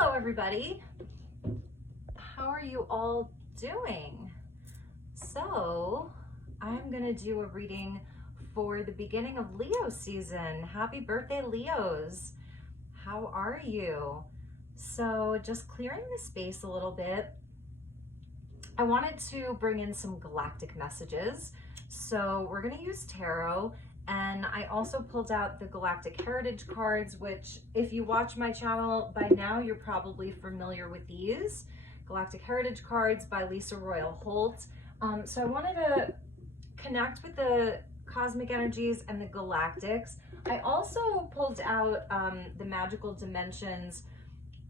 Hello everybody. How are you all doing? So I'm gonna do a reading for the beginning of Leo season. Happy birthday, Leos. How are you? So just clearing the space a little bit, I wanted to bring in some galactic messages. So we're gonna use tarot, and I also pulled out the Galactic Heritage cards, which if you watch my channel by now, you're probably familiar with these. Galactic Heritage cards by Lisa Royal Holt. So I wanted to connect with the cosmic energies and the galactics. I also pulled out the Magical Dimensions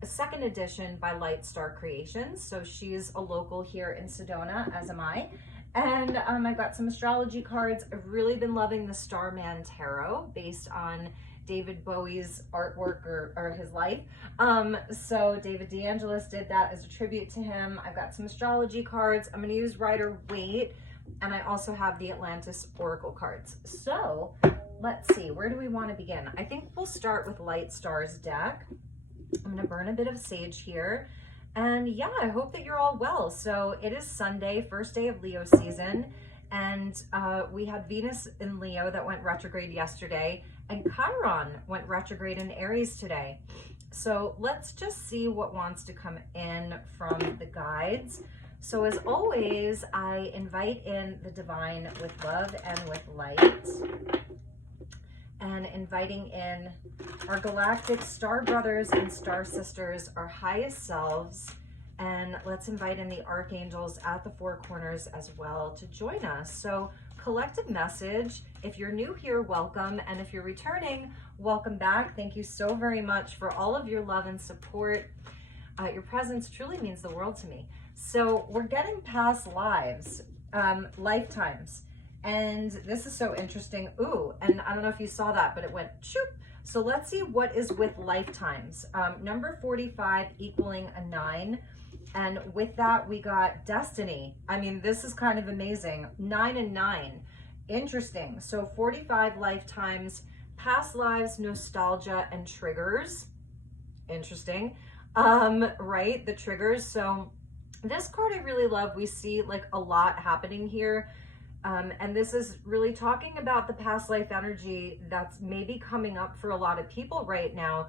second edition by Light Star Creations. So she's a local here in Sedona, as am I. And I've got some astrology cards. I've really been loving the Starman Tarot based on David Bowie's artwork or his life. So David DeAngelis did that as a tribute to him. I've got some astrology cards. I'm going to use Rider-Waite, and I also have the Atlantis Oracle cards. So let's see, where do we want to begin? I think we'll start with Light Star's deck. I'm going to burn a bit of sage here. And yeah, I hope that you're all well. So it is Sunday, first day of Leo season, and we had Venus in Leo that went retrograde yesterday, and Chiron went retrograde in Aries today. So let's just see what wants to come in from the guides. So as always, I invite in the divine with love and with light, and inviting in our galactic star brothers and star sisters, our highest selves. And let's invite in the archangels at the four corners as well to join us. So collective message, if you're new here, welcome. And if you're returning, welcome back. Thank you so very much for all of your love and support. Your presence truly means the world to me. So we're getting past lives, lifetimes. And this is so interesting. Ooh, and I don't know if you saw that, but it went shoop. So let's see what is with lifetimes. Number 45 equaling a 9. And with that, we got destiny. I mean, this is kind of amazing. 9 and 9. Interesting. So 45 lifetimes, past lives, nostalgia, and triggers. Interesting. Right, the triggers. So this card I really love. We see like a lot happening here. And this is really talking about the past life energy that's maybe coming up for a lot of people right now,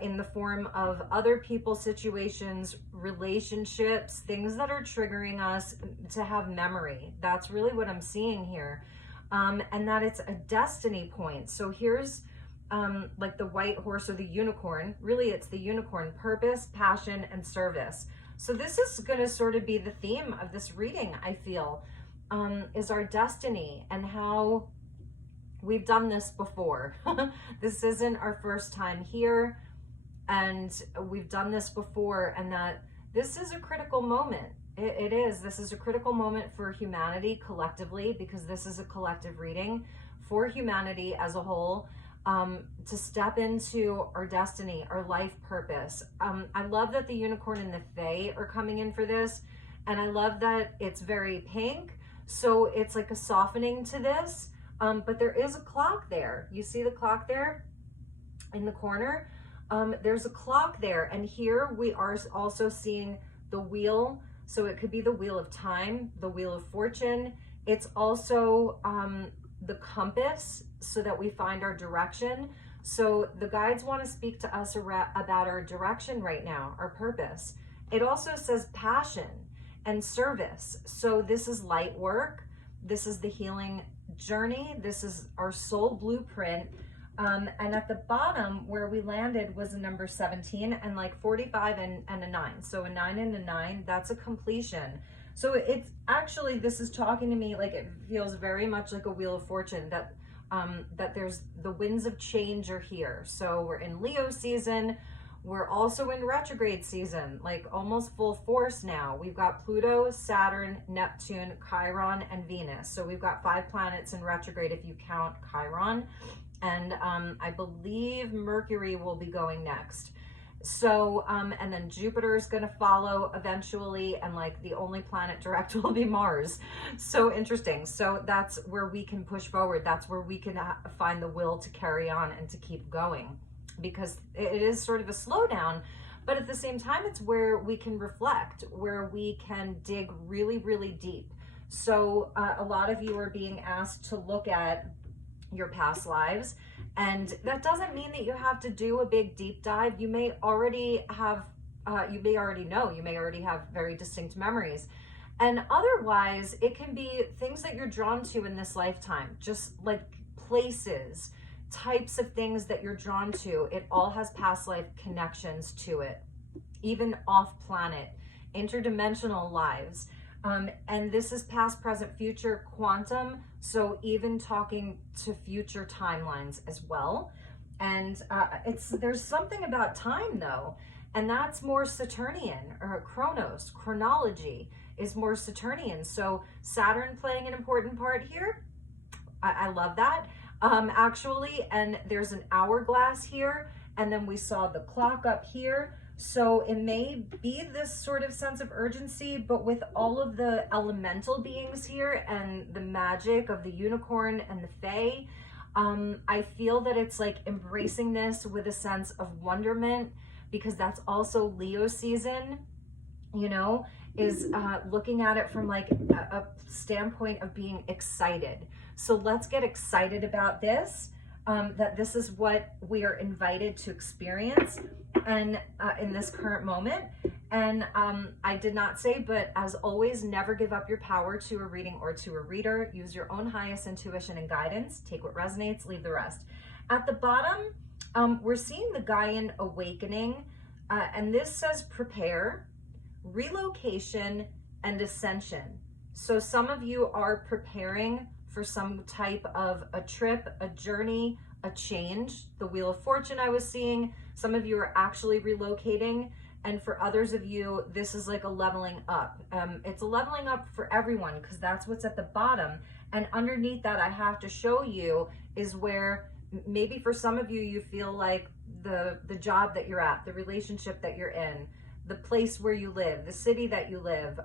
in the form of other people, situations, relationships, things that are triggering us to have memory. That's really what I'm seeing here. And that it's a destiny point. So here's like the white horse or the unicorn. Really, it's the unicorn: purpose, passion, and service. So this is going to sort of be the theme of this reading, I feel. Is our destiny and how we've done this before. This isn't our first time here, and we've done this before, and that this is a critical moment. It is. This is a critical moment for humanity collectively, because this is a collective reading for humanity as a whole, to step into our destiny, our life purpose. I love that the unicorn and the fae are coming in for this, and I love that it's very pink. So it's like a softening to this, but there is a clock there. You see the clock there in the corner? There's a clock there. And here we are also seeing the wheel. So it could be the wheel of time, the wheel of fortune. It's also the compass, so that we find our direction. So the guides want to speak to us about our direction right now, our purpose. It also says passion and service. So this is light work. This is the healing journey. This is our soul blueprint. And at the bottom where we landed was a number 17, and like 45 and a 9. So a 9 and a 9, that's a completion. So it's actually, this is talking to me like it feels very much like a wheel of fortune, that that there's the winds of change are here. So we're in Leo season. We're also in retrograde season, like almost full force now. We've got Pluto, Saturn, Neptune, Chiron, and Venus. So we've got 5 planets in retrograde if you count Chiron. And I believe Mercury will be going next. So, and then Jupiter is going to follow eventually, and like the only planet direct will be Mars. So interesting. So that's where we can push forward. That's where we can find the will to carry on and to keep going, because it is sort of a slowdown, But at the same time, it's where we can reflect, where we can dig really, really deep. So a lot of you are being asked to look at your past lives, and that doesn't mean that you have to do a big deep dive. You may already have, you may already know, you may already have very distinct memories. And otherwise, it can be things that you're drawn to in this lifetime, just like places, types of things that you're drawn to. It all has past life connections to it, even off planet, interdimensional lives. And this is past, present, future, quantum. So even talking to future timelines as well. And there's something about time though, and that's more Saturnian, or Chronos, chronology is more Saturnian. So Saturn playing an important part here. I love that. Actually, and there's an hourglass here, and then we saw the clock up here. So it may be this sort of sense of urgency, but with all of the elemental beings here and the magic of the unicorn and the fae, I feel that it's like embracing this with a sense of wonderment, because that's also Leo season, you know, is looking at it from like a standpoint of being excited. So let's get excited about this, that this is what we are invited to experience and in this current moment. And I did not say, but as always, never give up your power to a reading or to a reader. Use your own highest intuition and guidance. Take what resonates, leave the rest. At the bottom, we're seeing the Gaian awakening, and this says prepare, relocation, and ascension. So some of you are preparing for some type of a trip, a journey, a change. The Wheel of Fortune I was seeing, some of you are actually relocating, and for others of you, this is like a leveling up. It's a leveling up for everyone, because that's what's at the bottom. And underneath that, I have to show you is where maybe for some of you, you feel like the job that you're at, the relationship that you're in, the place where you live, the city that you live,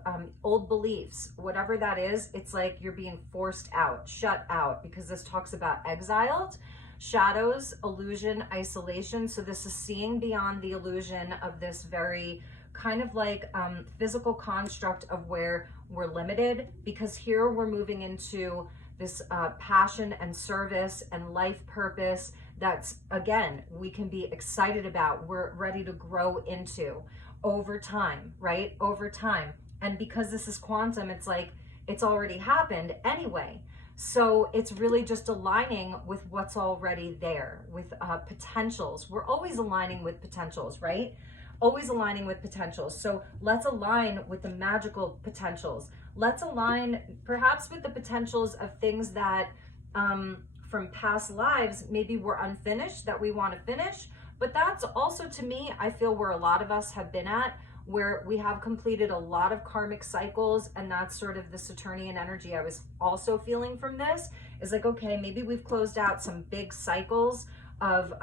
old beliefs, whatever that is, it's like you're being forced out, shut out, because this talks about exiled, shadows, illusion, isolation. So this is seeing beyond the illusion of this very kind of like physical construct of where we're limited, because here we're moving into this passion and service and life purpose that's, again, we can be excited about, we're ready to grow into over time, right? Over time. And because this is quantum, it's like it's already happened anyway. So it's really just aligning with what's already there, with potentials. We're always aligning with potentials, right? Always aligning with potentials. So let's align with the magical potentials. Let's align perhaps with the potentials of things that from past lives maybe were unfinished that we want to finish. But that's also, to me, I feel where a lot of us have been at, where we have completed a lot of karmic cycles, and that's sort of the Saturnian energy I was also feeling from this, is like, okay, maybe we've closed out some big cycles of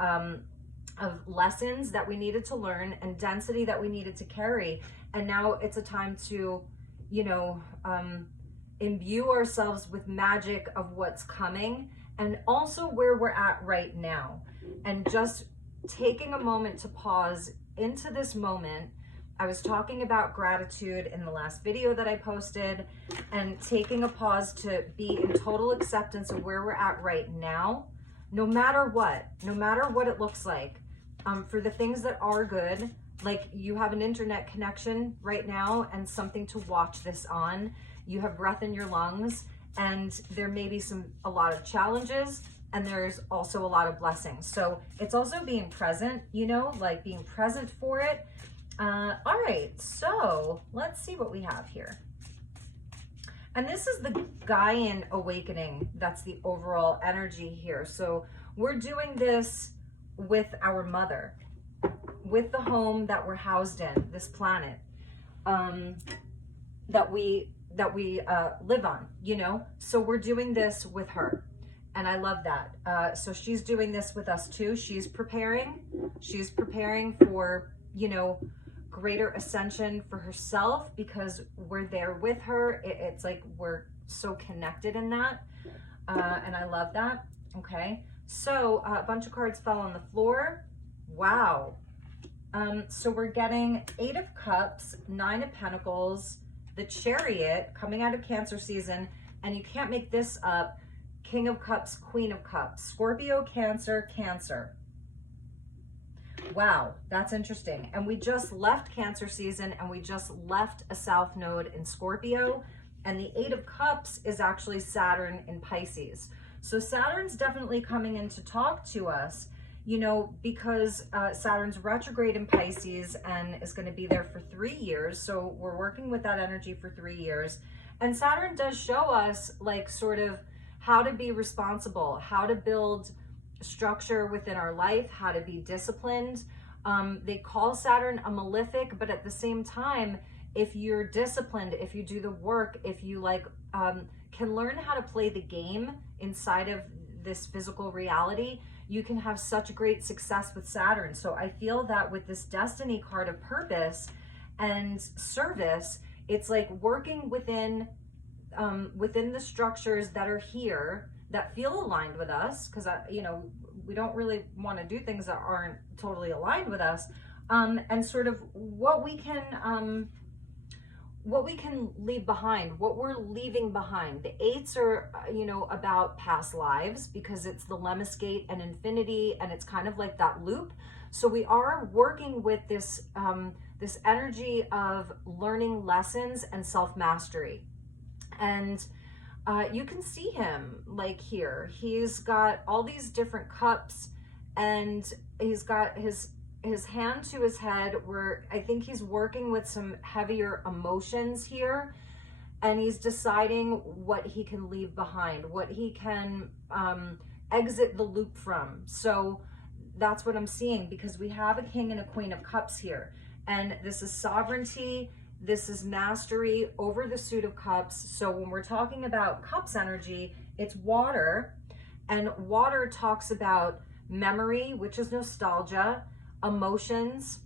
lessons that we needed to learn and density that we needed to carry. And now it's a time to, you know, imbue ourselves with magic of what's coming, and also where we're at right now. And just taking a moment to pause into this moment. I was talking about gratitude in the last video that I posted, and taking a pause to be in total acceptance of where we're at right now, no matter what it looks like. For the things that are good, like you have an internet connection right now and something to watch this on, you have breath in your lungs, and there may be a lot of challenges, and there's also a lot of blessings. So it's also being present, you know, like being present for it. All right, so let's see what we have here. And this is the Gaian awakening. That's the overall energy here. So we're doing this with our mother, with the home that we're housed in, this planet, that we live on, you know? So we're doing this with her. And I love that. So she's doing this with us too. She's preparing for, you know, greater ascension for herself, because we're there with her. It's like we're so connected in that. And I love that. Okay. So a bunch of cards fell on the floor. Wow. So we're getting 8 of Cups, 9 of Pentacles, the Chariot coming out of Cancer season, and you can't make this up, King of Cups, Queen of Cups, Scorpio, Cancer, Cancer. Wow, that's interesting. And we just left Cancer season and we just left a South Node in Scorpio, and the 8 of Cups is actually Saturn in Pisces. So Saturn's definitely coming in to talk to us, you know, because Saturn's retrograde in Pisces and is going to be there for 3 years. So we're working with that energy for 3 years. And Saturn does show us like sort of how to be responsible, how to build structure within our life, how to be disciplined. They call Saturn a malefic, but at the same time, if you're disciplined, if you do the work, if you like can learn how to play the game inside of this physical reality, you can have such great success with Saturn. So I feel that with this Destiny card of purpose and service, it's like working within the structures that are here that feel aligned with us, because you know, we don't really want to do things that aren't totally aligned with us, and sort of what we can leave behind, what we're leaving behind. The 8s are, you know, about past lives, because it's the Lemmas Gate and infinity, and it's kind of like that loop. So we are working with this this energy of learning lessons and self-mastery. And you can see him like here. He's got all these different cups, and he's got his hand to his head, where I think he's working with some heavier emotions here, and he's deciding what he can leave behind, what he can exit the loop from. So that's what I'm seeing, because we have a King and a Queen of Cups here, and this is sovereignty. This is mastery over the Suit of Cups. So when we're talking about Cups energy, it's water, and water talks about memory, which is nostalgia, emotions,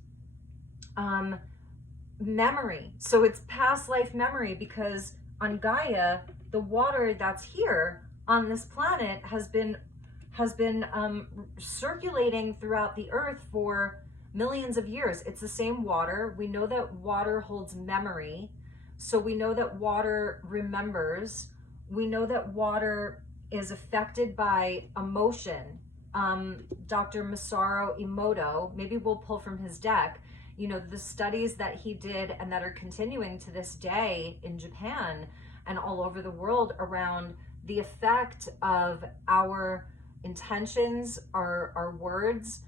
memory. So it's past life memory, because on Gaia, the water that's here on this planet has been circulating throughout the earth for millions of years. It's the same water. We know that water holds memory. So we know that water remembers. We know that water is affected by emotion. Dr. Masaru Emoto, maybe we'll pull from his deck, you know, the studies that he did and that are continuing to this day in Japan and all over the world around the effect of our intentions, our words,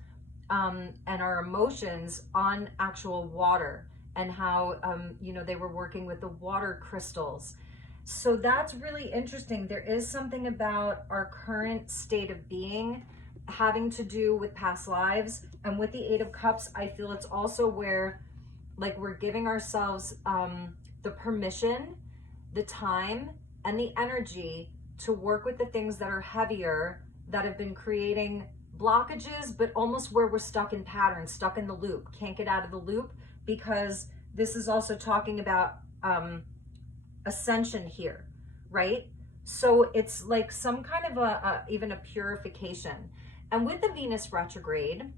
and our emotions on actual water, and how, you know, they were working with the water crystals. So that's really interesting. There is something about our current state of being having to do with past lives. And with the 8 of Cups, I feel it's also where, like, we're giving ourselves the permission, the time, and the energy to work with the things that are heavier, that have been creating blockages, but almost where we're stuck in patterns, stuck in the loop, can't get out of the loop, because this is also talking about ascension here, right? So it's like some kind of even a purification. And with the Venus retrograde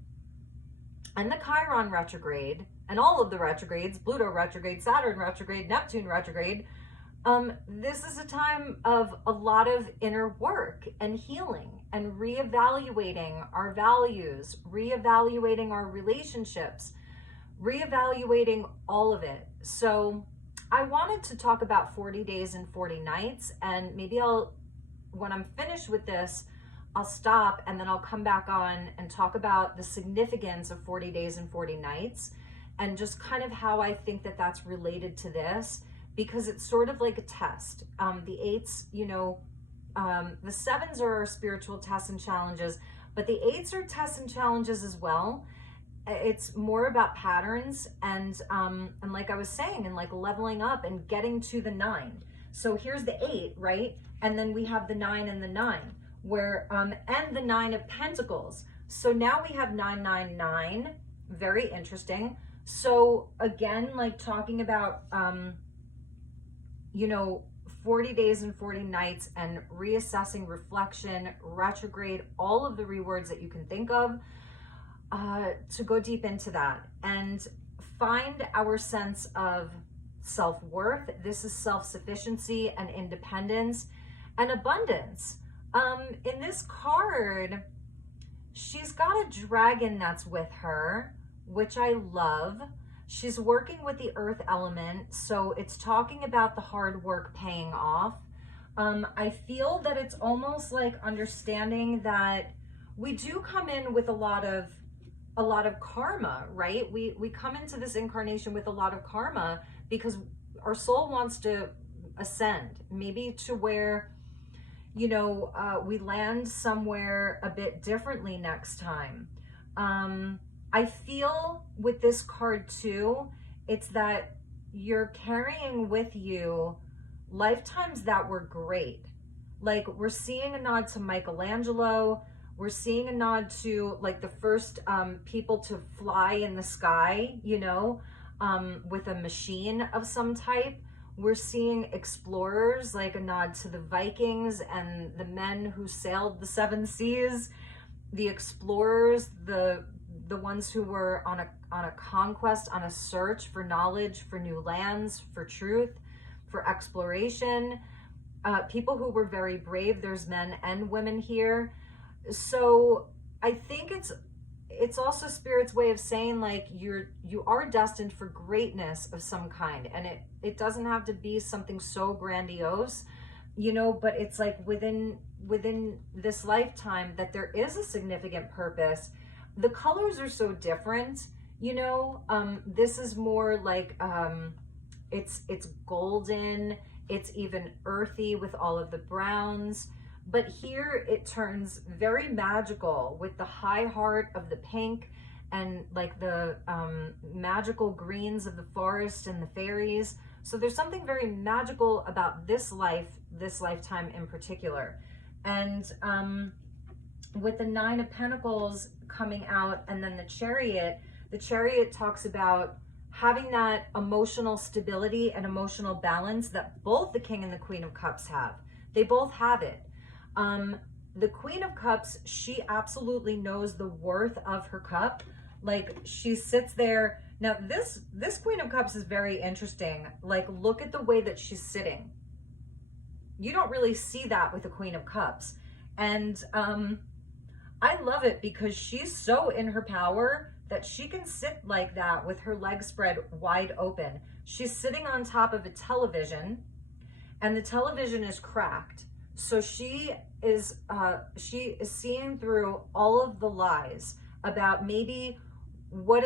and the Chiron retrograde and all of the retrogrades, Pluto retrograde, Saturn retrograde, Neptune retrograde, this is a time of a lot of inner work and healing and reevaluating our values, reevaluating our relationships, reevaluating all of it. So I wanted to talk about 40 days and 40 nights, and maybe when I'm finished with this, I'll stop and then I'll come back on and talk about the significance of 40 days and 40 nights, and just kind of how I think that that's related to this, because it's sort of like a test. The 8s, you know, the 7s are our spiritual tests and challenges, but the 8s are tests and challenges as well. It's more about patterns and like I was saying, and like leveling up and getting to the 9. So here's the 8, right? And then we have the 9 and the 9, where and the 9 of Pentacles. So now we have 999. Very interesting. So again, like talking about you know, 40 days and 40 nights and reassessing, reflection, retrograde, all of the rewords that you can think of. to go deep into that and find our sense of self-worth. This is self-sufficiency and independence and abundance. In this card, she's got a dragon that's with her, which I love. She's working with the earth element, so it's talking about the hard work paying off. I feel that it's almost like understanding that we do come in with a lot of karma, right? We come into this incarnation with a lot of karma because our soul wants to ascend, maybe to where, you know, we land somewhere a bit differently next time. I feel with this card too, it's that you're carrying with you lifetimes that were great. Like, we're seeing a nod to Michelangelo. We're seeing a nod to like the first people to fly in the sky, you know, with a machine of some type. We're seeing explorers, like a nod to the Vikings and the men who sailed the seven seas, the explorers, the ones who were on a conquest, on a search for knowledge, for new lands, for truth, for exploration, people who were very brave. There's men and women here. So I think it's also Spirit's way of saying, like, you are destined for greatness of some kind, and it doesn't have to be something so grandiose, you know, but it's like within this lifetime that there is a significant purpose. The colors are so different, you know. This is more like it's golden, it's even earthy with all of the browns. But here it turns very magical with the high heart of the pink and like the magical greens of the forest and the fairies. So there's something very magical about this lifetime in particular. And with the Nine of Pentacles coming out and then the Chariot talks about having that emotional stability and emotional balance that both the King and the Queen of Cups have. They both have it. The Queen of Cups, she absolutely knows the worth of her cup. Like, she sits there. Now, this Queen of Cups is very interesting. Like, look at the way that she's sitting. You don't really see that with the Queen of Cups. And I love it because she's so in her power that she can sit like that with her legs spread wide open. She's sitting on top of a television, and the television is cracked. So she is seeing through all of the lies about maybe what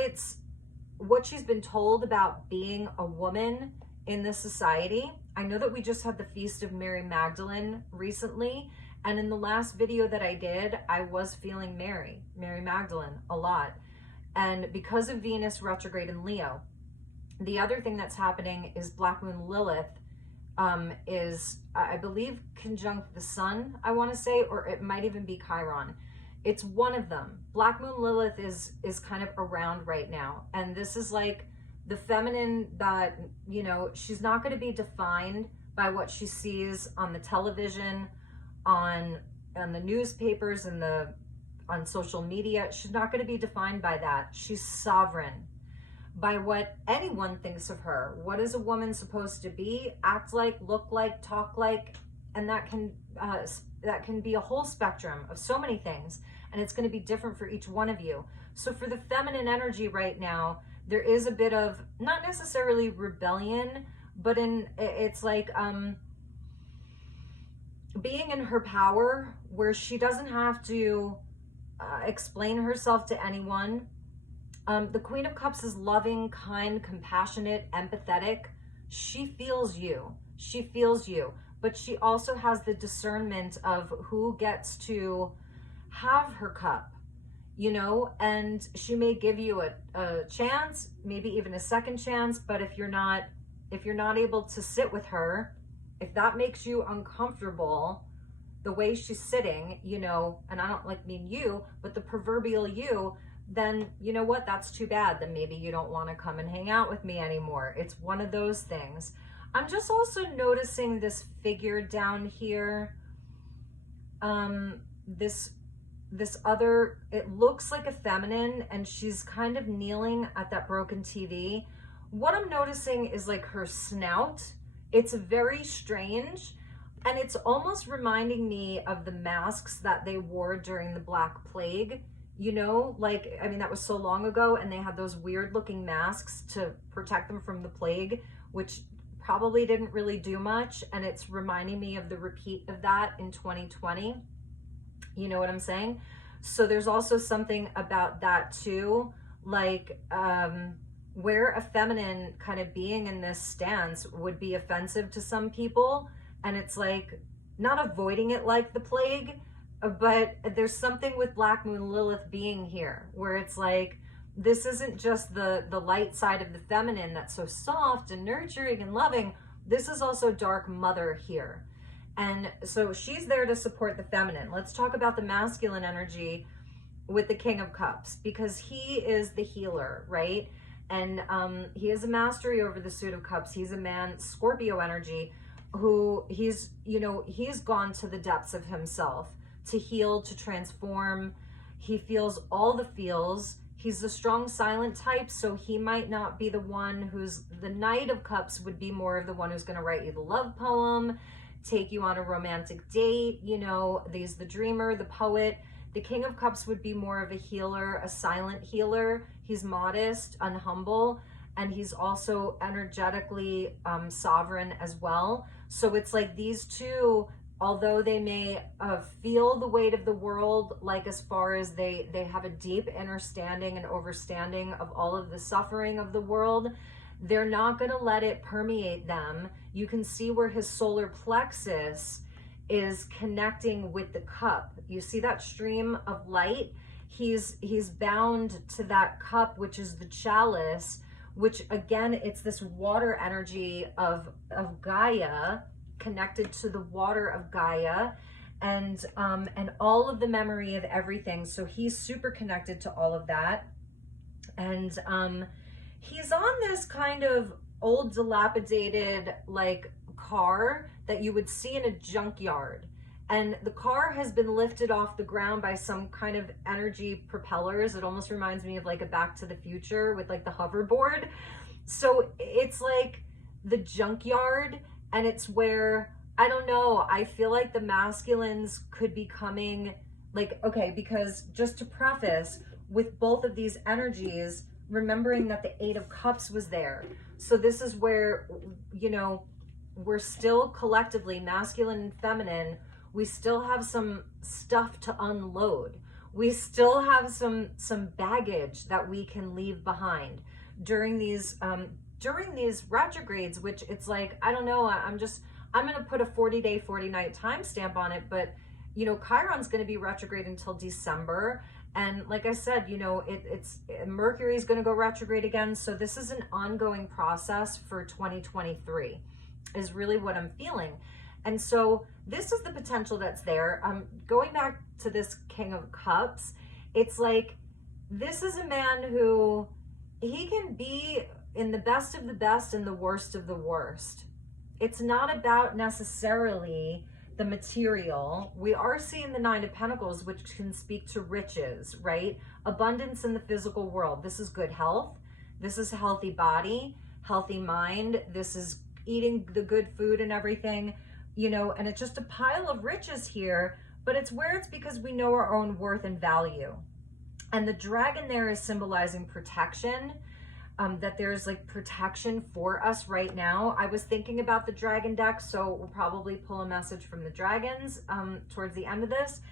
she's been told about being a woman in this society. I know that we just had the Feast of Mary Magdalene recently, and in the last video that I did, I was feeling Mary Magdalene a lot. And because of Venus retrograde in Leo, the other thing that's happening is Black Moon Lilith is, I believe, conjunct the sun, I want to say, or it might even be Chiron. It's one of them. Black Moon Lilith is kind of around right now. And this is like the feminine that, you know, she's not going to be defined by what she sees on the television, on the newspapers, and on social media. She's not going to be defined by that. She's sovereign by what anyone thinks of her. What is a woman supposed to be, act like, look like, talk like? And that can be a whole spectrum of so many things, and it's going to be different for each one of you. So for the feminine energy right now, there is a bit of, not necessarily rebellion, but it's like being in her power, where she doesn't have to explain herself to anyone. The Queen of Cups is loving, kind, compassionate, empathetic. She feels you. She feels you. But she also has the discernment of who gets to have her cup, you know, and she may give you a chance, maybe even a second chance. But if you're not able to sit with her, if that makes you uncomfortable, the way she's sitting, you know, and I don't like mean you, but the proverbial you, then you know what, that's too bad. Then maybe you don't want to come and hang out with me anymore. It's one of those things. I'm just also noticing this figure down here. This this other, it looks like a feminine, and she's kind of kneeling at that broken TV. What I'm noticing is like her snout. It's very strange, and it's almost reminding me of the masks that they wore during the Black Plague. You know, like, I mean, that was so long ago, and they had those weird looking masks to protect them from the plague, which probably didn't really do much. And it's reminding me of the repeat of that in 2020. You know what I'm saying? So there's also something about that too, like where a feminine kind of being in this stance would be offensive to some people. And it's like not avoiding it like the plague, but there's something with Black Moon Lilith being here where it's like, this isn't just the light side of the feminine that's so soft and nurturing and loving. This is also dark mother here. And so she's there to support the feminine. Let's talk about the masculine energy with the King of Cups, because he is the healer, right? And he has a mastery over the Suit of Cups. He's a man, Scorpio energy, who he's gone to the depths of himself to heal, to transform. He feels all the feels. He's the strong silent type, so he might not be the one who's, the Knight of Cups would be more of the one who's going to write you the love poem, take you on a romantic date, you know, he's the dreamer, the poet. The King of Cups would be more of a healer, a silent healer. He's modest, unhumble, and he's also energetically sovereign as well. So it's like these two, although they may feel the weight of the world, like as far as they have a deep understanding and overstanding of all of the suffering of the world, they're not going to let it permeate them. You can see where his solar plexus is connecting with the cup. You see that stream of light? He's bound to that cup, which is the chalice, which again, it's this water energy of Gaia, connected to the water of Gaia, and all of the memory of everything. So he's super connected to all of that. And he's on this kind of old dilapidated like car that you would see in a junkyard. And the car has been lifted off the ground by some kind of energy propellers. It almost reminds me of like a Back to the Future with like the hoverboard. So it's like the junkyard, and it's where, I don't know, I feel like the masculines could be coming, like, okay, because just to preface, with both of these energies, remembering that the Eight of Cups was there. So this is where, you know, we're still collectively, masculine and feminine, we still have some stuff to unload. We still have some baggage that we can leave behind during these retrogrades, which it's like, I don't know, I'm going to put a 40-day, 40-night timestamp on it, but, you know, Chiron's going to be retrograde until December. And like I said, you know, Mercury is going to go retrograde again. So this is an ongoing process for 2023 is really what I'm feeling. And so this is the potential that's there. Going back to this King of Cups, it's like, this is a man who, he can be in the best of the best and the worst of the worst. It's not about necessarily the material. We are seeing the Nine of Pentacles, which can speak to riches, right? Abundance in the physical world. This is good health. This is a healthy body, healthy mind. This is eating the good food and everything, you know, and it's just a pile of riches here, but it's where it's because we know our own worth and value. And the dragon there is symbolizing protection. That there's like protection for us right now. I was thinking about the dragon deck, so we'll probably pull a message from the dragons towards the end of this.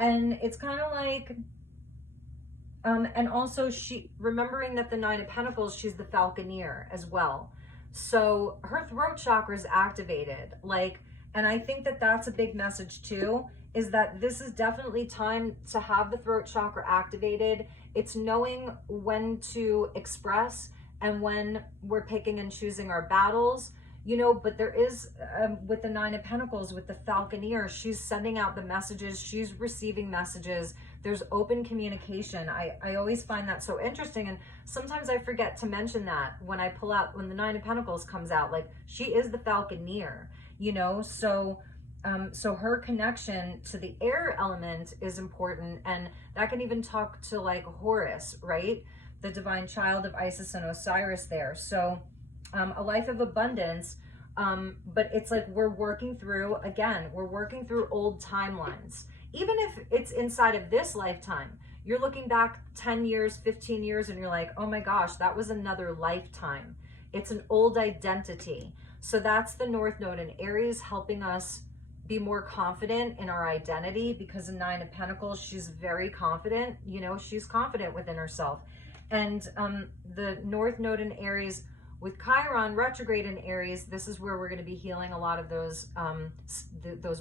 And it's kind of like, and also remembering that the Nine of Pentacles, she's the falconeer as well. So her throat chakra is activated, like, and I think that that's a big message too, is that this is definitely time to have the throat chakra activated. It's knowing when to express and when we're picking and choosing our battles, you know, but there is, with the Nine of Pentacles, with the falconeer, she's sending out the messages, she's receiving messages, there's open communication. I always find that so interesting, and sometimes I forget to mention that when I pull out, when the Nine of Pentacles comes out, like, she is the falconeer, you know, so So her connection to the air element is important, and that can even talk to like Horus, right? The divine child of Isis and Osiris there. So a life of abundance, but it's like we're working through old timelines. Even if it's inside of this lifetime, you're looking back 10 years, 15 years, and you're like, oh my gosh, that was another lifetime. It's an old identity. So that's the North Node in Aries, helping us be more confident in our identity, because the Nine of Pentacles, she's very confident, you know, she's confident within herself. And the North Node in Aries with Chiron retrograde in Aries, this is where we're going to be healing a lot of those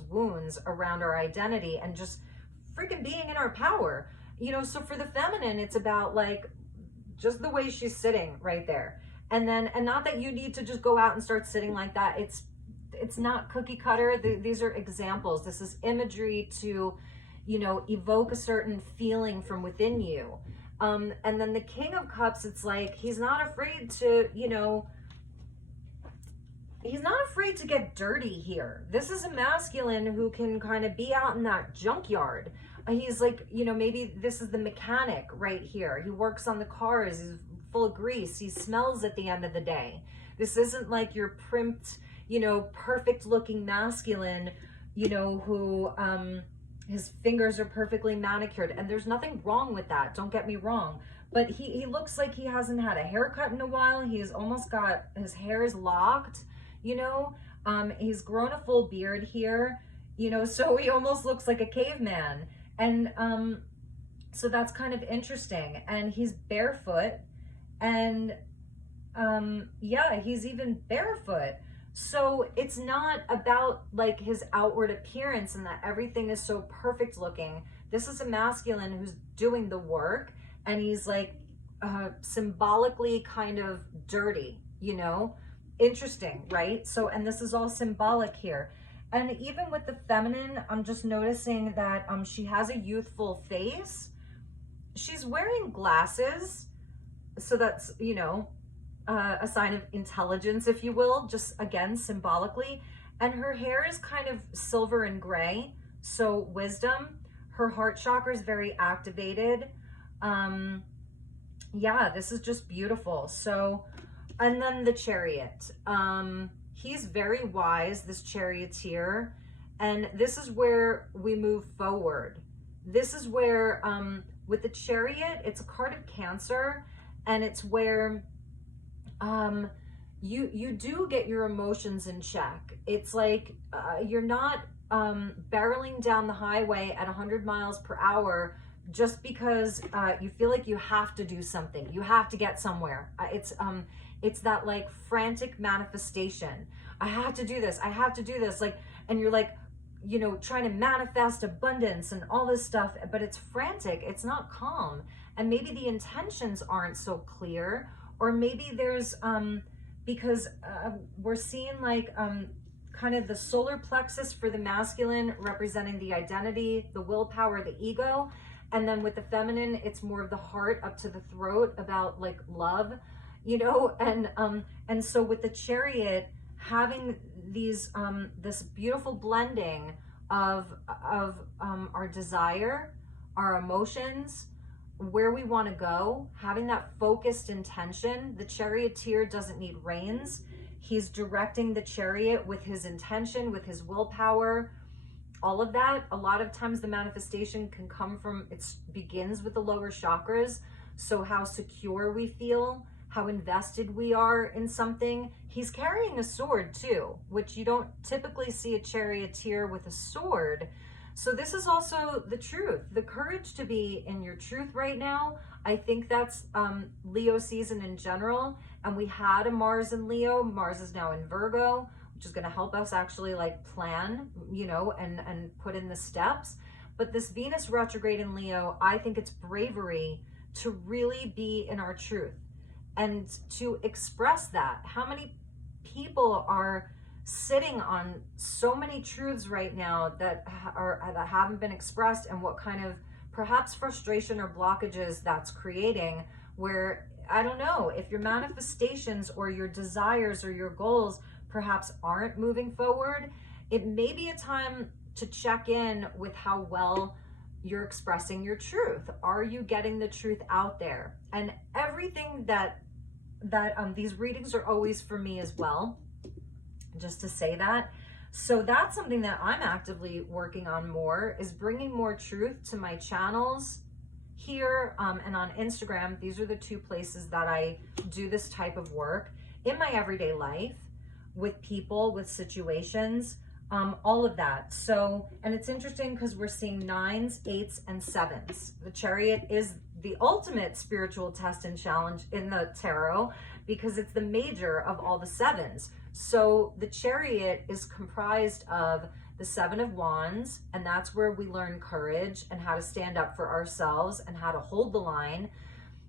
wounds around our identity and just freaking being in our power. You know, so for the feminine, it's about like just the way she's sitting right there. And not that you need to just go out and start sitting like that. It's not cookie cutter. These are examples. This is imagery to, you know, evoke a certain feeling from within you. And then the King of Cups, it's like, he's not afraid to, you know, he's not afraid to get dirty here. This is a masculine who can kind of be out in that junkyard. He's like, you know, maybe this is the mechanic right here. He works on the cars. He's full of grease. He smells at the end of the day. This isn't like your primped, you know, perfect looking masculine, you know, who his fingers are perfectly manicured. And there's nothing wrong with that. Don't get me wrong. But he looks like he hasn't had a haircut in a while. He's almost got, his hair is locked, you know. He's grown a full beard here, you know, so he almost looks like a caveman. And so that's kind of interesting. And he's barefoot. And yeah, he's even barefoot. So it's not about like his outward appearance and that everything is so perfect looking. This is a masculine who's doing the work, and he's like symbolically kind of dirty, you know. Interesting, right? So, and this is all symbolic here. And even with the feminine, I'm just noticing that she has a youthful face. She's wearing glasses, so that's, you know, a sign of intelligence, if you will, just again, symbolically. And her hair is kind of silver and gray, so wisdom. Her heart chakra is very activated. Yeah, this is just beautiful. So, and then the Chariot. He's very wise, this charioteer. And this is where we move forward. This is where, with the Chariot, it's a card of Cancer, and it's where you do get your emotions in check. It's like you're not barreling down the highway at 100 miles per hour just because you feel like you have to do something. You have to get somewhere. It's that like frantic manifestation. I have to do this. I have to do this. Like, and you're like, you know, trying to manifest abundance and all this stuff, but it's frantic. It's not calm. And maybe the intentions aren't so clear, or maybe there's, because we're seeing like kind of the solar plexus for the masculine representing the identity, the willpower, the ego. And then with the feminine, it's more of the heart up to the throat about like love, you know. And so with the Chariot, having these this beautiful blending of our desire, our emotions, where we want to go, having that focused intention. The charioteer doesn't need reins. He's directing the chariot with his intention, with his willpower, all of that. A lot of times the manifestation can come from, it begins with the lower chakras. So how secure we feel, how invested we are in something. He's carrying a sword too, which you don't typically see a charioteer with a sword. So this is also the truth, the courage to be in your truth right now. I think that's Leo season in general. And we had a Mars in Leo. Mars is now in Virgo, which is going to help us actually like plan, you know, and put in the steps. But this Venus retrograde in Leo, I think it's bravery to really be in our truth and to express that. How many people are sitting on so many truths right now that haven't been expressed, and what kind of perhaps frustration or blockages that's creating, where I don't know if your manifestations or your desires or your goals perhaps aren't moving forward. it may be a time to check in with how well you're expressing your truth. Are you getting the truth out there? And everything that these readings are always for me as well, just to say that. So that's something that I'm actively working on more, is bringing more truth to my channels here and on Instagram. These are the two places that I do this type of work in my everyday life, with people, with situations, all of that. So, and it's interesting because we're seeing 9s, 8s, and 7s. The Chariot is the ultimate spiritual test and challenge in the tarot because it's the major of all the 7s. So the Chariot is comprised of the 7 of Wands, and that's where we learn courage and how to stand up for ourselves and how to hold the line.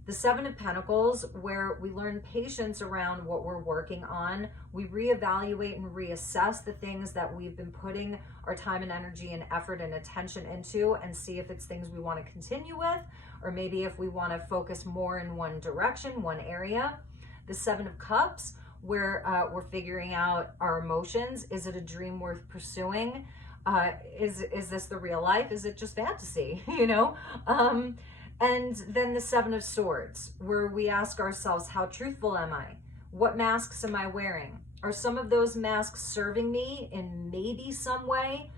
The 7 of Pentacles, where we learn patience around what we're working on. We reevaluate and reassess the things that we've been putting our time and energy and effort and attention into, and see if it's things we want to continue with, or maybe if we want to focus more in one direction, one area. The 7 of Cups, where we're figuring out our emotions. Is it a dream worth pursuing? Is this the real life? Is it just fantasy? You know? And then the 7 of Swords, where we ask ourselves, how truthful am I? What masks am I wearing? Are some of those masks serving me in maybe some way?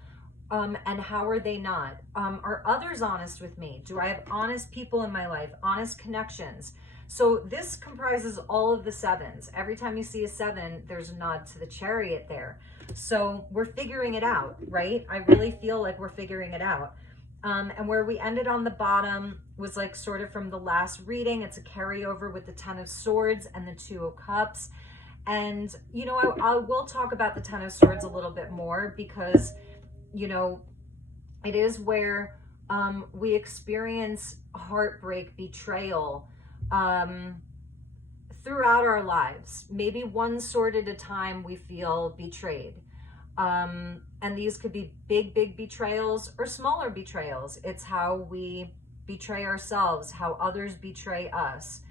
And how are they not? Are others honest with me? Do I have honest people in my life? Honest connections? So this comprises all of the 7s. Every time you see a 7, there's a nod to the Chariot there. So we're figuring it out, right? I really feel like we're figuring it out. And where we ended on the bottom was like sort of from the last reading. It's a carryover with the 10 of Swords and the 2 of Cups. And, you know, I will talk about the 10 of Swords a little bit more because, you know, it is where we experience heartbreak, betrayal, throughout our lives. Maybe one sword at a time we feel betrayed. And these could be big, big betrayals or smaller betrayals. It's how we betray ourselves, how others betray us,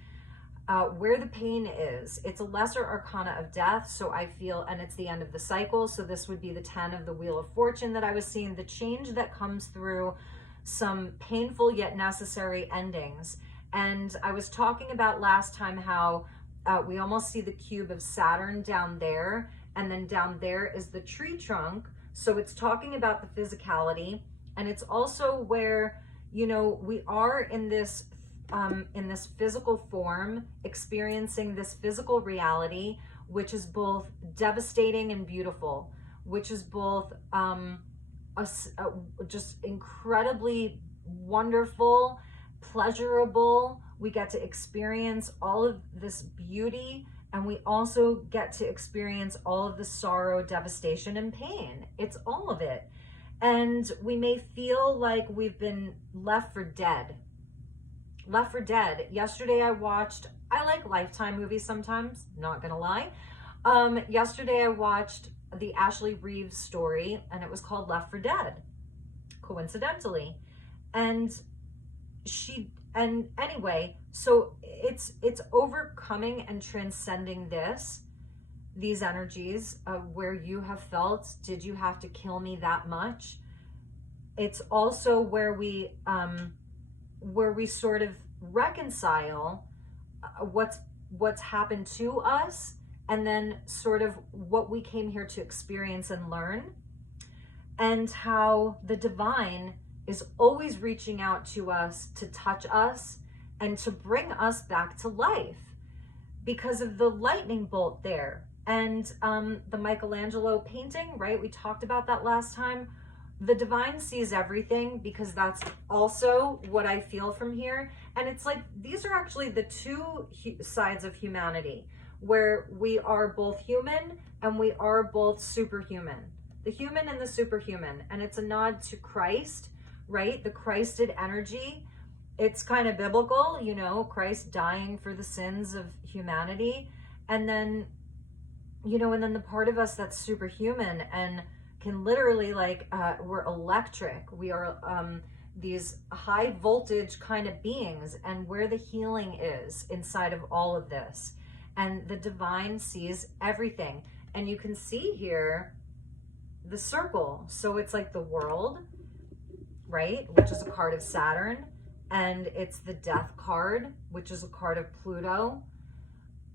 where the pain is. It's a lesser arcana of death. So I feel, and it's the end of the cycle. So this would be the 10 of the Wheel of Fortune that I was seeing, the change that comes through some painful yet necessary endings. And I was talking about last time how we almost see the cube of Saturn down there, and then down there is the tree trunk. So it's talking about the physicality, and it's also where, you know, we are in this physical form, experiencing this physical reality, which is both devastating and beautiful, which is both just incredibly wonderful, pleasurable. We get to experience all of this beauty, and we also get to experience all of the sorrow, devastation, and pain. It's all of it. And we may feel like we've been left for dead. Left for dead. Yesterday I like Lifetime movies sometimes, not gonna lie. Yesterday I watched the Ashley Reeves story, and it was called Left for Dead, coincidentally. And anyway, so it's overcoming and transcending these energies where you have felt, did you have to kill me that much? It's also where we sort of reconcile what's happened to us, and then sort of what we came here to experience and learn, and how the divine is always reaching out to us to touch us and to bring us back to life because of the lightning bolt there. And the Michelangelo painting, right? We talked about that last time. The divine sees everything, because that's also what I feel from here. And it's like, these are actually the two sides of humanity, where we are both human and we are both superhuman, the human and the superhuman. And it's a nod to Christ, right? The Christed energy. It's kind of biblical, you know, Christ dying for the sins of humanity. And then, you know, and then the part of us that's superhuman and can literally, like, we're electric. We are these high voltage kind of beings, and where the healing is inside of all of this. And the divine sees everything. And you can see here, the circle. So it's like the world, right? Which is a card of Saturn. And it's the death card, which is a card of Pluto.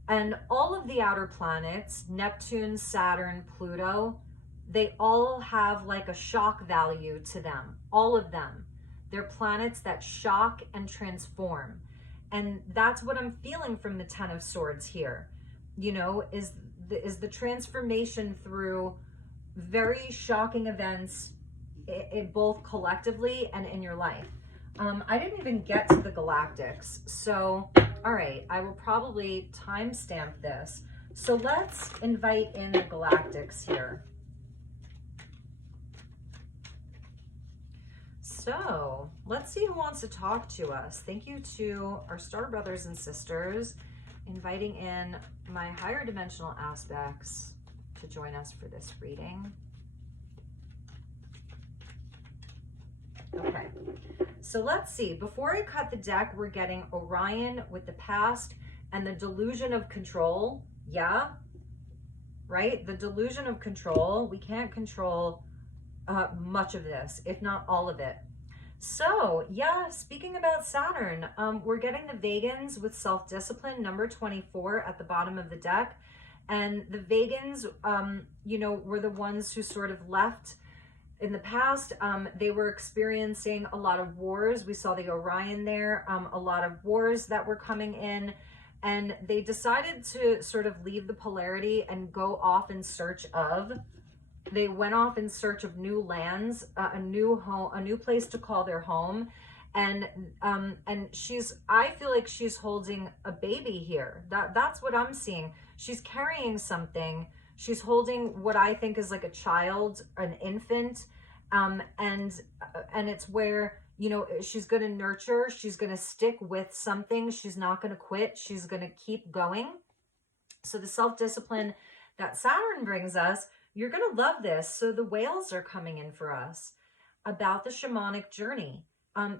And all of the outer planets, Neptune, Saturn, Pluto, they all have like a shock value to them. All of them. They're planets that shock and transform. And that's what I'm feeling from the Ten of Swords here, you know, is the transformation through very shocking events, both collectively and in your life. I didn't even get to the Galactics. So, all right, I will probably timestamp this. So let's invite in the Galactics here. So let's see who wants to talk to us. Thank you to our star brothers and sisters, inviting in my higher dimensional aspects to join us for this reading. Okay, so let's see. Before I cut the deck, we're getting Orion with the past and the delusion of control. Yeah, right? The delusion of control. We can't control much of this, if not all of it. So yeah, speaking about Saturn, we're getting the Vegans with self-discipline, number 24 at the bottom of the deck. And the Vegans, you know, were the ones who sort of left in the past. They were experiencing a lot of wars. We saw the Orion there, a lot of wars that were coming in, and they decided to sort of leave the polarity and go off in search of, they went off in search of new lands, a new home, a new place to call their home. And I feel like she's holding a baby here. That's what I'm seeing. She's carrying something. She's holding what I think is like a child, an infant, and it's where, you know, she's going to nurture, she's going to stick with something, she's not going to quit, she's going to keep going. So the self-discipline that Saturn brings us, you're going to love this. So the whales are coming in for us about the shamanic journey.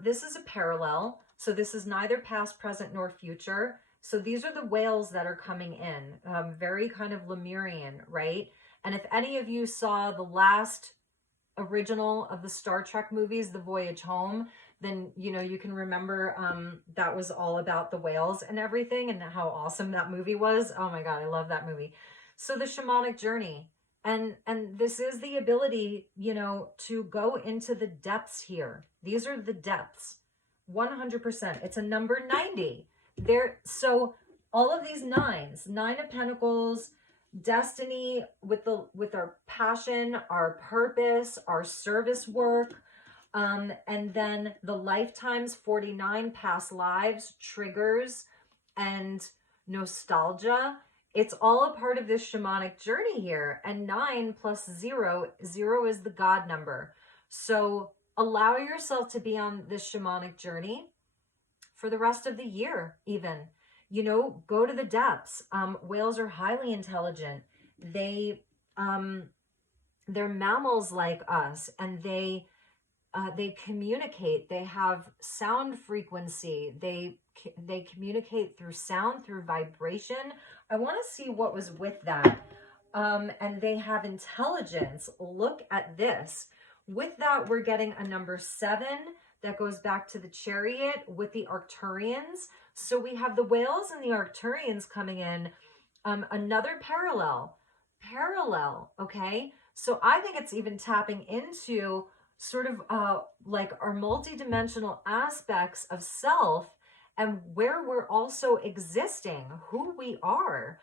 This is a parallel. So this is neither past, present, nor future. So these are the whales that are coming in, very kind of Lemurian, right? And if any of you saw the last original of the Star Trek movies, The Voyage Home, then, you know, you can remember that was all about the whales and everything and how awesome that movie was. Oh my God, I love that movie. So the shamanic journey, and this is the ability, you know, to go into the depths here. These are the depths, 100%. It's a number 90. So all of these nines, 9 of Pentacles, destiny with our passion, our purpose, our service work, and then the lifetimes, 49 past lives, triggers, and nostalgia. It's all a part of this shamanic journey here. And 9 plus 0, 0 is the God number. So allow yourself to be on this shamanic journey for the rest of the year, even. You know, go to the depths. Whales are highly intelligent. They're mammals like us, and they communicate. They have sound frequency. They communicate through sound, through vibration. I want to see what was with that. And they have intelligence. Look at this. With that, we're getting a number 7 that goes back to the Chariot with the Arcturians. So we have the whales and the Arcturians coming in. Another parallel, okay? So I think it's even tapping into sort of like our multidimensional aspects of self and where we're also existing, who we are.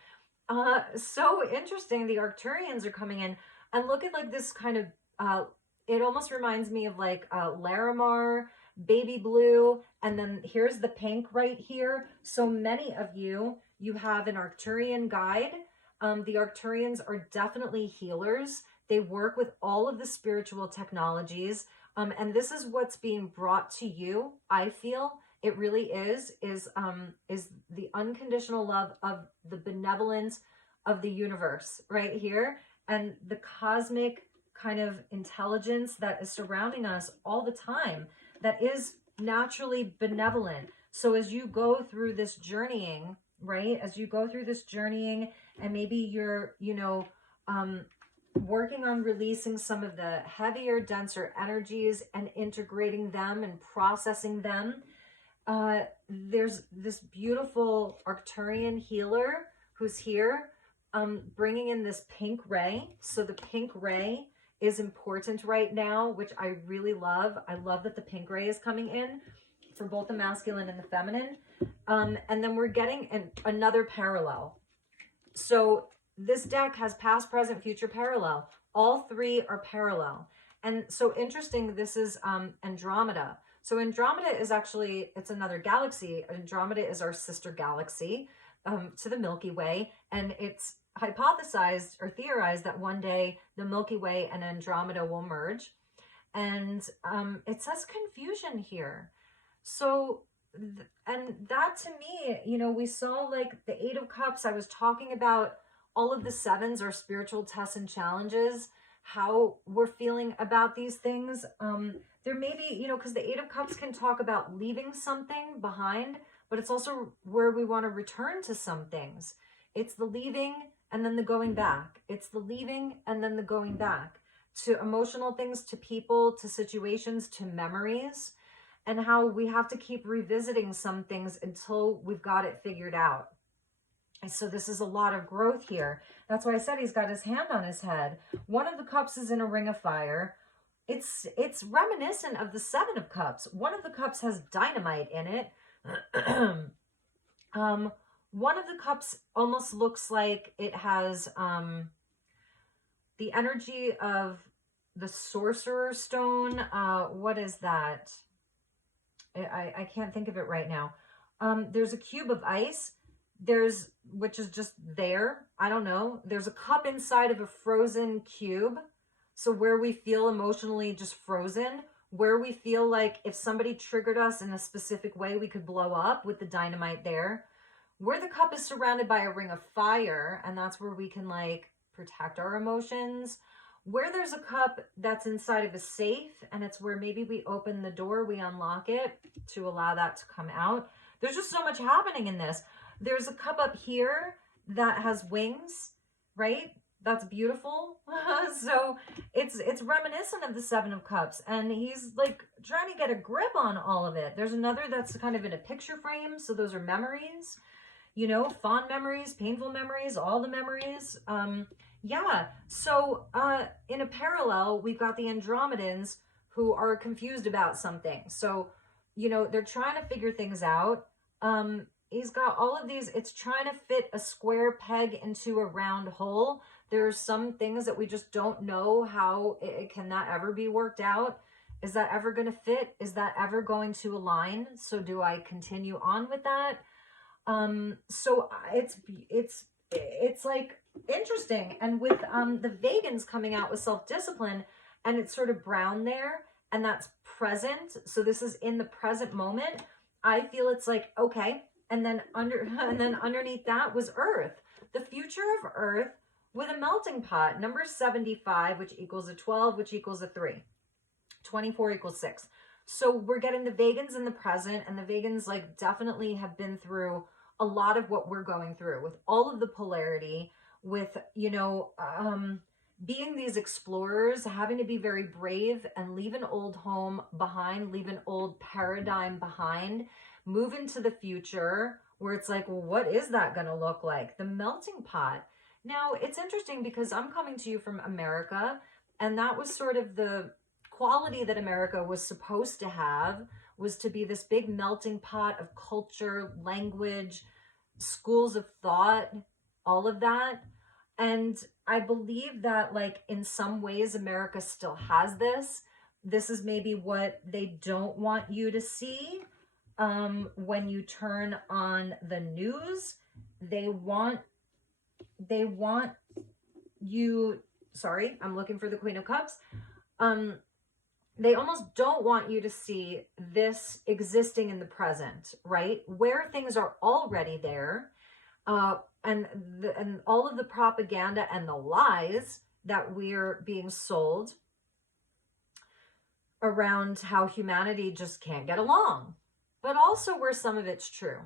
So interesting. The Arcturians are coming in, and look at like this kind of, it almost reminds me of like Larimar, baby blue, and then here's the pink right here. So many of you have an Arcturian guide. The Arcturians are definitely healers. They work with all of the spiritual technologies. And this is what's being brought to you. I feel it really is the unconditional love of the benevolence of the universe right here, and the cosmic kind of intelligence that is surrounding us all the time, that is naturally benevolent. So as you go through this journeying, right, as you go through this journeying, and maybe you're, you know, working on releasing some of the heavier, denser energies and integrating them and processing them. There's this beautiful Arcturian healer who's here, bringing in this pink ray. So the pink ray is important right now, which I really love. I love that the pink ray is coming in for both the masculine and the feminine. And then we're getting another parallel. So this deck has past, present, future parallel. All three are parallel. And so interesting, this is Andromeda. So Andromeda is actually, it's another galaxy. Andromeda is our sister galaxy to the Milky Way. And it's hypothesized or theorized that one day the Milky Way and Andromeda will merge. And it says confusion here. So, and that to me, you know, we saw like the Eight of Cups. I was talking about all of the sevens are spiritual tests and challenges, how we're feeling about these things. There may be, you know, because the Eight of Cups can talk about leaving something behind, but it's also where we want to return to some things. It's the leaving and then the going back. It's the leaving and then the going back to emotional things, to people, to situations, to memories, and how we have to keep revisiting some things until we've got it figured out. And so this is a lot of growth here. That's why I said he's got his hand on his head. One of the cups is in a ring of fire. It's reminiscent of the Seven of Cups. One of the cups has dynamite in it. One of the cups almost looks like it has the energy of the Sorcerer's Stone. What is that? I can't think of it right now. There's a cube of ice. Which is just there. I don't know. There's a cup inside of a frozen cube. So where we feel emotionally just frozen, where we feel like if somebody triggered us in a specific way, we could blow up with the dynamite there. Where the cup is surrounded by a ring of fire, and that's where we can like protect our emotions. Where there's a cup that's inside of a safe, and it's where maybe we open the door, we unlock it to allow that to come out. There's just so much happening in this. There's a cup up here that has wings, right? That's beautiful. So it's reminiscent of the Seven of Cups, and he's like trying to get a grip on all of it. There's another that's kind of in a picture frame. So those are memories, you know, fond memories, painful memories, all the memories. Yeah. So in a parallel, we've got the Andromedans who are confused about something. So, you know, they're trying to figure things out. He's got all of these. It's trying to fit a square peg into a round hole. There are some things that we just don't know how can that ever be worked out. Is that ever going to fit? Is that ever going to align? So do I continue on with that? So it's like interesting. And with the vegans coming out with self-discipline, and it's sort of brown there, and that's present. So this is in the present moment. I feel it's like, okay. And then underneath that was Earth, the future of Earth with a melting pot, number 75, which equals a 12, which equals a 3. 24 equals 6. So we're getting the vegans in the present, and the vegans like definitely have been through a lot of what we're going through with all of the polarity, with, you know, being these explorers, having to be very brave and leave an old home behind, leave an old paradigm behind, move into the future where it's like, well, what is that going to look like? The melting pot. Now, it's interesting because I'm coming to you from America, and that was sort of the quality that America was supposed to have, was to be this big melting pot of culture, language, schools of thought, all of that. And I believe that like in some ways America still has this. This is maybe what they don't want you to see. When you turn on the news, they want you, sorry, I'm looking for the Queen of Cups. They almost don't want you to see this existing in the present, right? Where things are already there, and all of the propaganda and the lies that we're being sold around how humanity just can't get along. But also where some of it's true.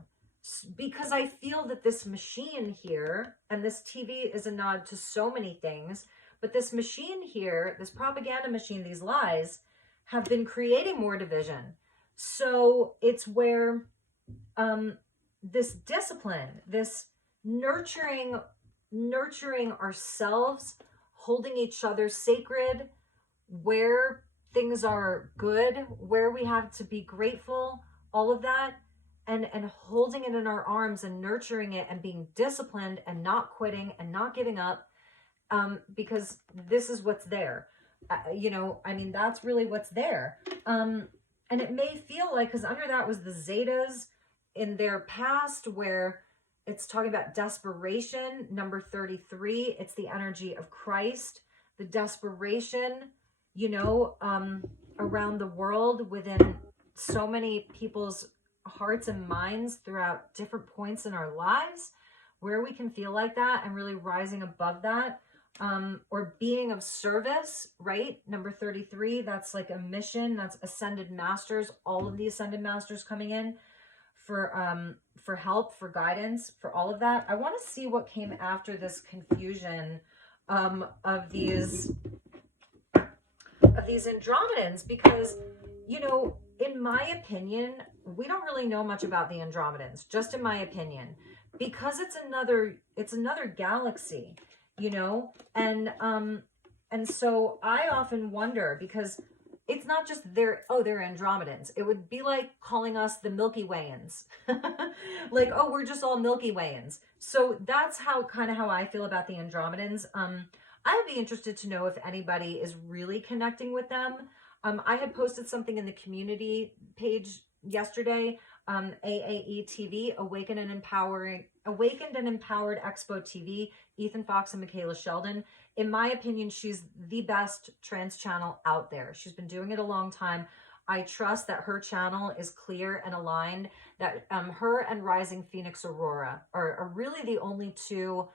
Because I feel that this machine here, and this TV is a nod to so many things, But this machine here, this propaganda machine, these lies have been creating more division. So it's where this discipline, this nurturing ourselves, holding each other sacred, where things are good, where we have to be grateful, all of that, and holding it in our arms and nurturing it and being disciplined and not quitting and not giving up, because this is what's there. I mean, that's really what's there. And it may feel like, because under that was the Zetas in their past, where it's talking about desperation. Number 33, it's the energy of Christ, the desperation, around the world, within so many people's hearts and minds throughout different points in our lives, where we can feel like that and really rising above that, or being of service, right? Number 33, that's like a mission. That's ascended masters, all of the ascended masters coming in for help, for guidance, for all of that. I want to see what came after this confusion of these Andromedans, because in my opinion, we don't really know much about the Andromedans, just in my opinion, because it's another galaxy, and so I often wonder, because it's not just they're Andromedans. It would be like calling us the Milky Wayans. Like, oh, we're just all Milky Wayans. So that's how I feel about the Andromedans. I would be interested to know if anybody is really connecting with them. I had posted something in the community page yesterday, AAE TV, Awakened and Empowered Expo TV, Ethan Fox and Michaela Sheldon. In my opinion, she's the best trans channel out there. She's been doing it a long time. I trust that her channel is clear and aligned, that her and Rising Phoenix Aurora are really the only two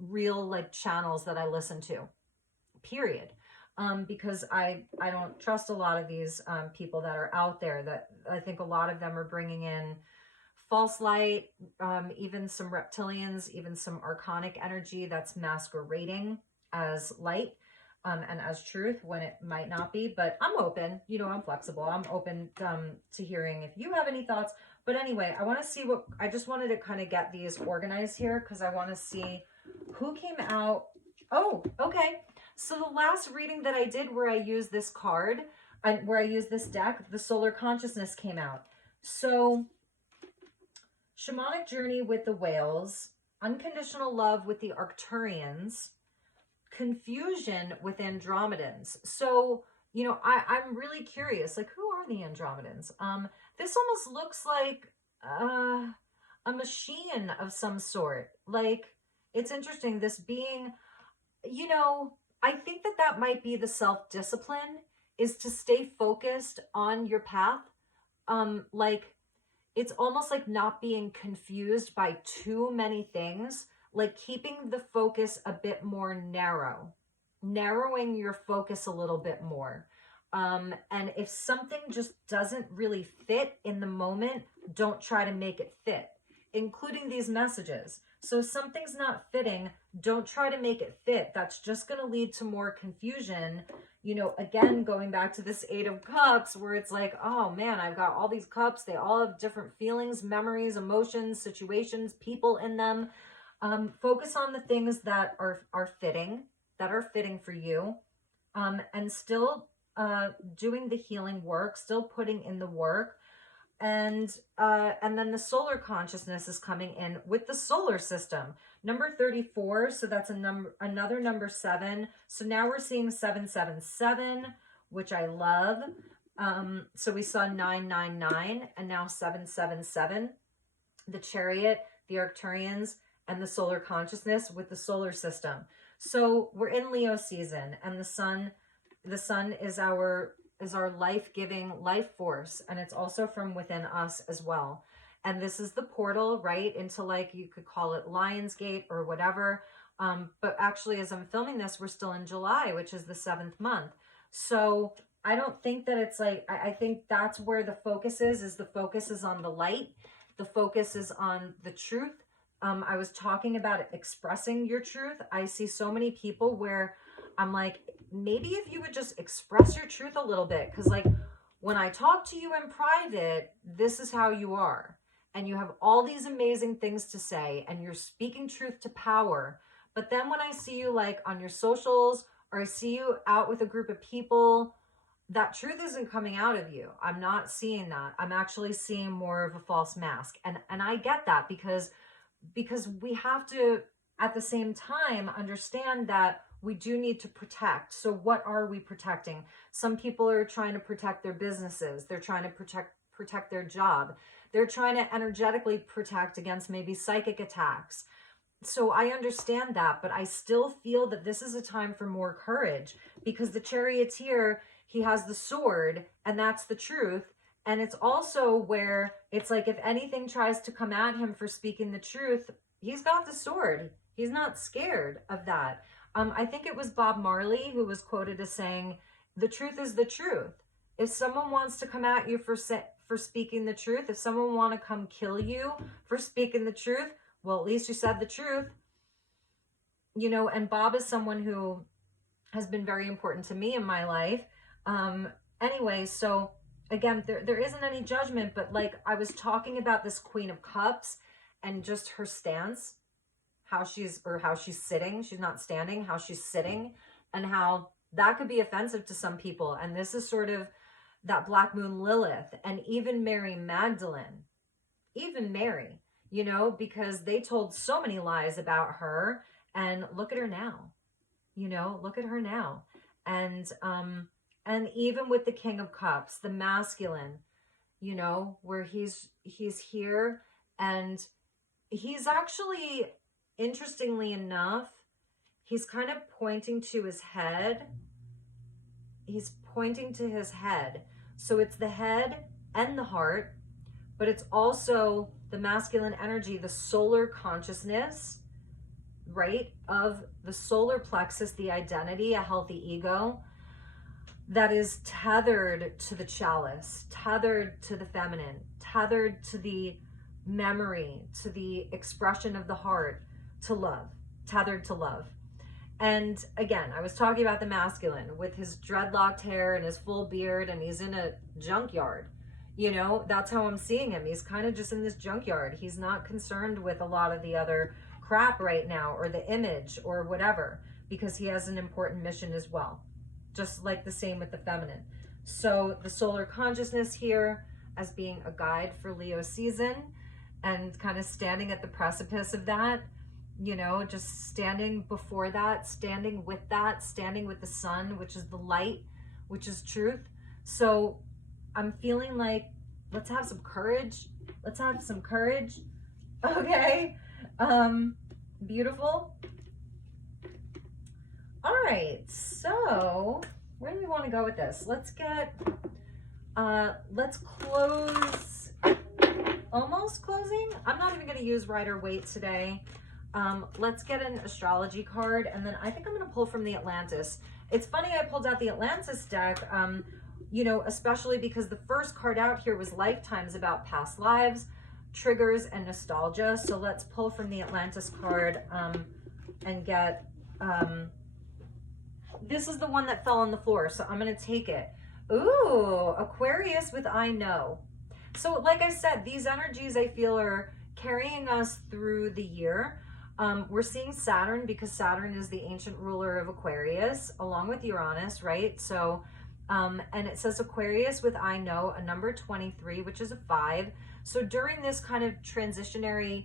real channels that I listen to, period. Because I don't trust a lot of these people that are out there. That I think a lot of them are bringing in false light, even some reptilians, even some archonic energy that's masquerading as light and as truth when it might not be. But I'm open, I'm flexible. I'm open to hearing if you have any thoughts. But anyway, I just wanted to kind of get these organized here, because I want to see who came out. Oh, okay. So the last reading that I did, where I used this card, where I used this deck, the Solar Consciousness came out. So Shamanic Journey with the Whales, Unconditional Love with the Arcturians, Confusion with Andromedans. So, I'm really curious, who are the Andromedans? This almost looks like a machine of some sort. It's interesting, this being, I think that might be the self-discipline, is to stay focused on your path. It's almost like not being confused by too many things, keeping the focus a bit more narrowing your focus a little bit more. And if something just doesn't really fit in the moment, don't try to make it fit, including these messages. So if something's not fitting, don't try to make it fit. That's just going to lead to more confusion. Again, going back to this 8 of Cups, where it's like, oh man, I've got all these cups. They all have different feelings, memories, emotions, situations, people in them. Focus on the things that are fitting for you, and still doing the healing work, still putting in the work. And then the solar consciousness is coming in with the solar system. Number 34, so that's another number 7. So now we're seeing 777, which I love. So we saw 999 and now 777. The Chariot, the Arcturians, and the solar consciousness with the solar system. So we're in Leo season, and the sun is our life-giving life force, and it's also from within us as well. And this is the portal right into, you could call it Lionsgate or whatever, but actually, as I'm filming this, we're still in July, which is the 7th month. So I don't think that it's I think that's where the focus is the focus is on the light, the focus is on the truth, I was talking about expressing your truth. I see so many people where I'm like, maybe if you would just express your truth a little bit, because like when I talk to you in private, this is how you are. And you have all these amazing things to say and you're speaking truth to power. But then when I see you like on your socials or I see you out with a group of people, that truth isn't coming out of you. I'm not seeing that. I'm actually seeing more of a false mask. And I get that because we have to at the same time understand that we do need to protect. So what are we protecting? Some people are trying to protect their businesses. They're trying to protect their job. They're trying to energetically protect against maybe psychic attacks. So I understand that, but I still feel that this is a time for more courage, because the charioteer, he has the sword, and that's the truth. And it's also where it's like, if anything tries to come at him for speaking the truth, he's got the sword. He's not scared of that. I think it was Bob Marley who was quoted as saying, the truth is the truth. If someone wants to come at you for speaking the truth, if someone want to come kill you for speaking the truth, well, at least you said the truth. You know, and Bob is someone who has been very important to me in my life. Anyway, so again, there isn't any judgment, but like I was talking about this Queen of Cups and just her stance, how she's sitting. She's not standing, how she's sitting, and how that could be offensive to some people. And this is sort of that Black Moon Lilith, and even Mary Magdalene, even Mary, you know, because they told so many lies about her, and look at her now, you know, look at her now. And even with the King of Cups, the masculine, you know, where he's here, and he's actually, interestingly enough, he's kind of pointing to his head. He's pointing to his head. So it's the head and the heart, but it's also the masculine energy, the solar consciousness, right? Of the solar plexus, the identity, a healthy ego that is tethered to the chalice, tethered to the feminine, tethered to the memory, to the expression of the heart, to love, tethered to love. And again, I was talking about the masculine with his dreadlocked hair and his full beard, and he's in a junkyard. You know, that's how I'm seeing him. He's kind of just in this junkyard. He's not concerned with a lot of the other crap right now, or the image or whatever, because he has an important mission as well. Just like the same with the feminine. So the solar consciousness here as being a guide for Leo season, and kind of standing at the precipice of that, you know, just standing before that, standing with that, standing with the sun, which is the light, which is truth. So I'm feeling like, let's have some courage. Let's have some courage. Okay. Beautiful. All right. So where do we want to go with this? Let's close, almost closing. I'm not even going to use Rider Waite today. Let's get an astrology card, and then I think I'm going to pull from the Atlantis. It's funny I pulled out the Atlantis deck, you know, especially because the first card out here was lifetimes, about past lives, triggers, and nostalgia. So let's pull from the Atlantis card and get, this is the one that fell on the floor, so I'm going to take it. Ooh, Aquarius with I Know. So like I said, these energies I feel are carrying us through the year. We're seeing Saturn, because Saturn is the ancient ruler of Aquarius, along with Uranus, right? So, and it says Aquarius with I Know, a number 23, which is a 5. So during this kind of transitionary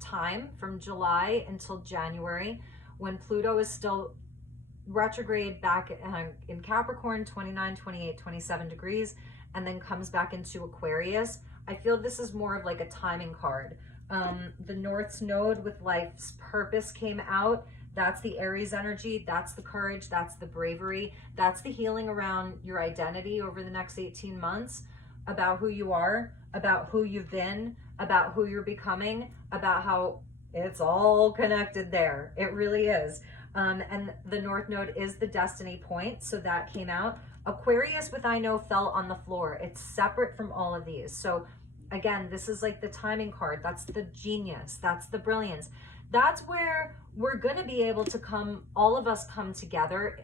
time from July until January, when Pluto is still retrograde back in Capricorn, 29, 28, 27 degrees, and then comes back into Aquarius, I feel this is more of like a timing card. The North's node with life's purpose came out. That's the Aries energy. That's the courage. That's the bravery. That's the healing around your identity over the next 18 months, about who you are, about who you've been, about who you're becoming, about how it's all connected there. It really is. And the North node is the destiny point. So that came out. Aquarius with I Know fell on the floor. It's separate from all of these. So again, this is like the timing card. That's the genius. That's the brilliance. That's where we're going to be able to come, all of us come together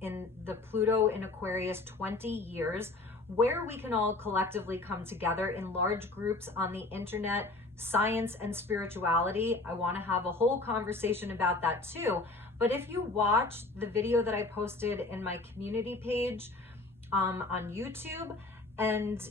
in the Pluto in Aquarius 20 years, where we can all collectively come together in large groups on the internet, science and spirituality. I want to have a whole conversation about that too. But if you watch the video that I posted in my community page on YouTube, and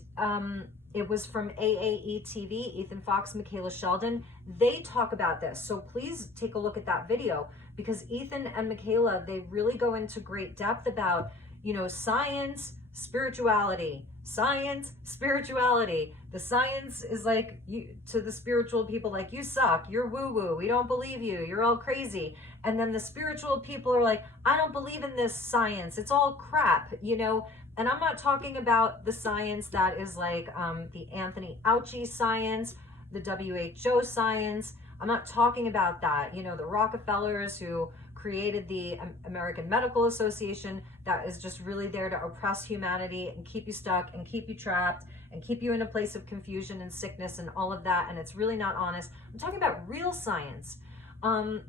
it was from AAE TV, Ethan Fox, Michaela Sheldon, they talk about this. So please take a look at that video, because Ethan and Michaela, they really go into great depth about, you know, science, spirituality, science, spirituality. The science is like, you, to the spiritual people, like, you suck, you're woo-woo, we don't believe you, you're all crazy. And then the spiritual people are like, I don't believe in this science, it's all crap, you know. And I'm not talking about the science that is like the Anthony Fauci science, the WHO science. I'm not talking about that. You know, the Rockefellers who created the American Medical Association, that is just really there to oppress humanity and keep you stuck and keep you trapped and keep you in a place of confusion and sickness and all of that. And it's really not honest. I'm talking about real science.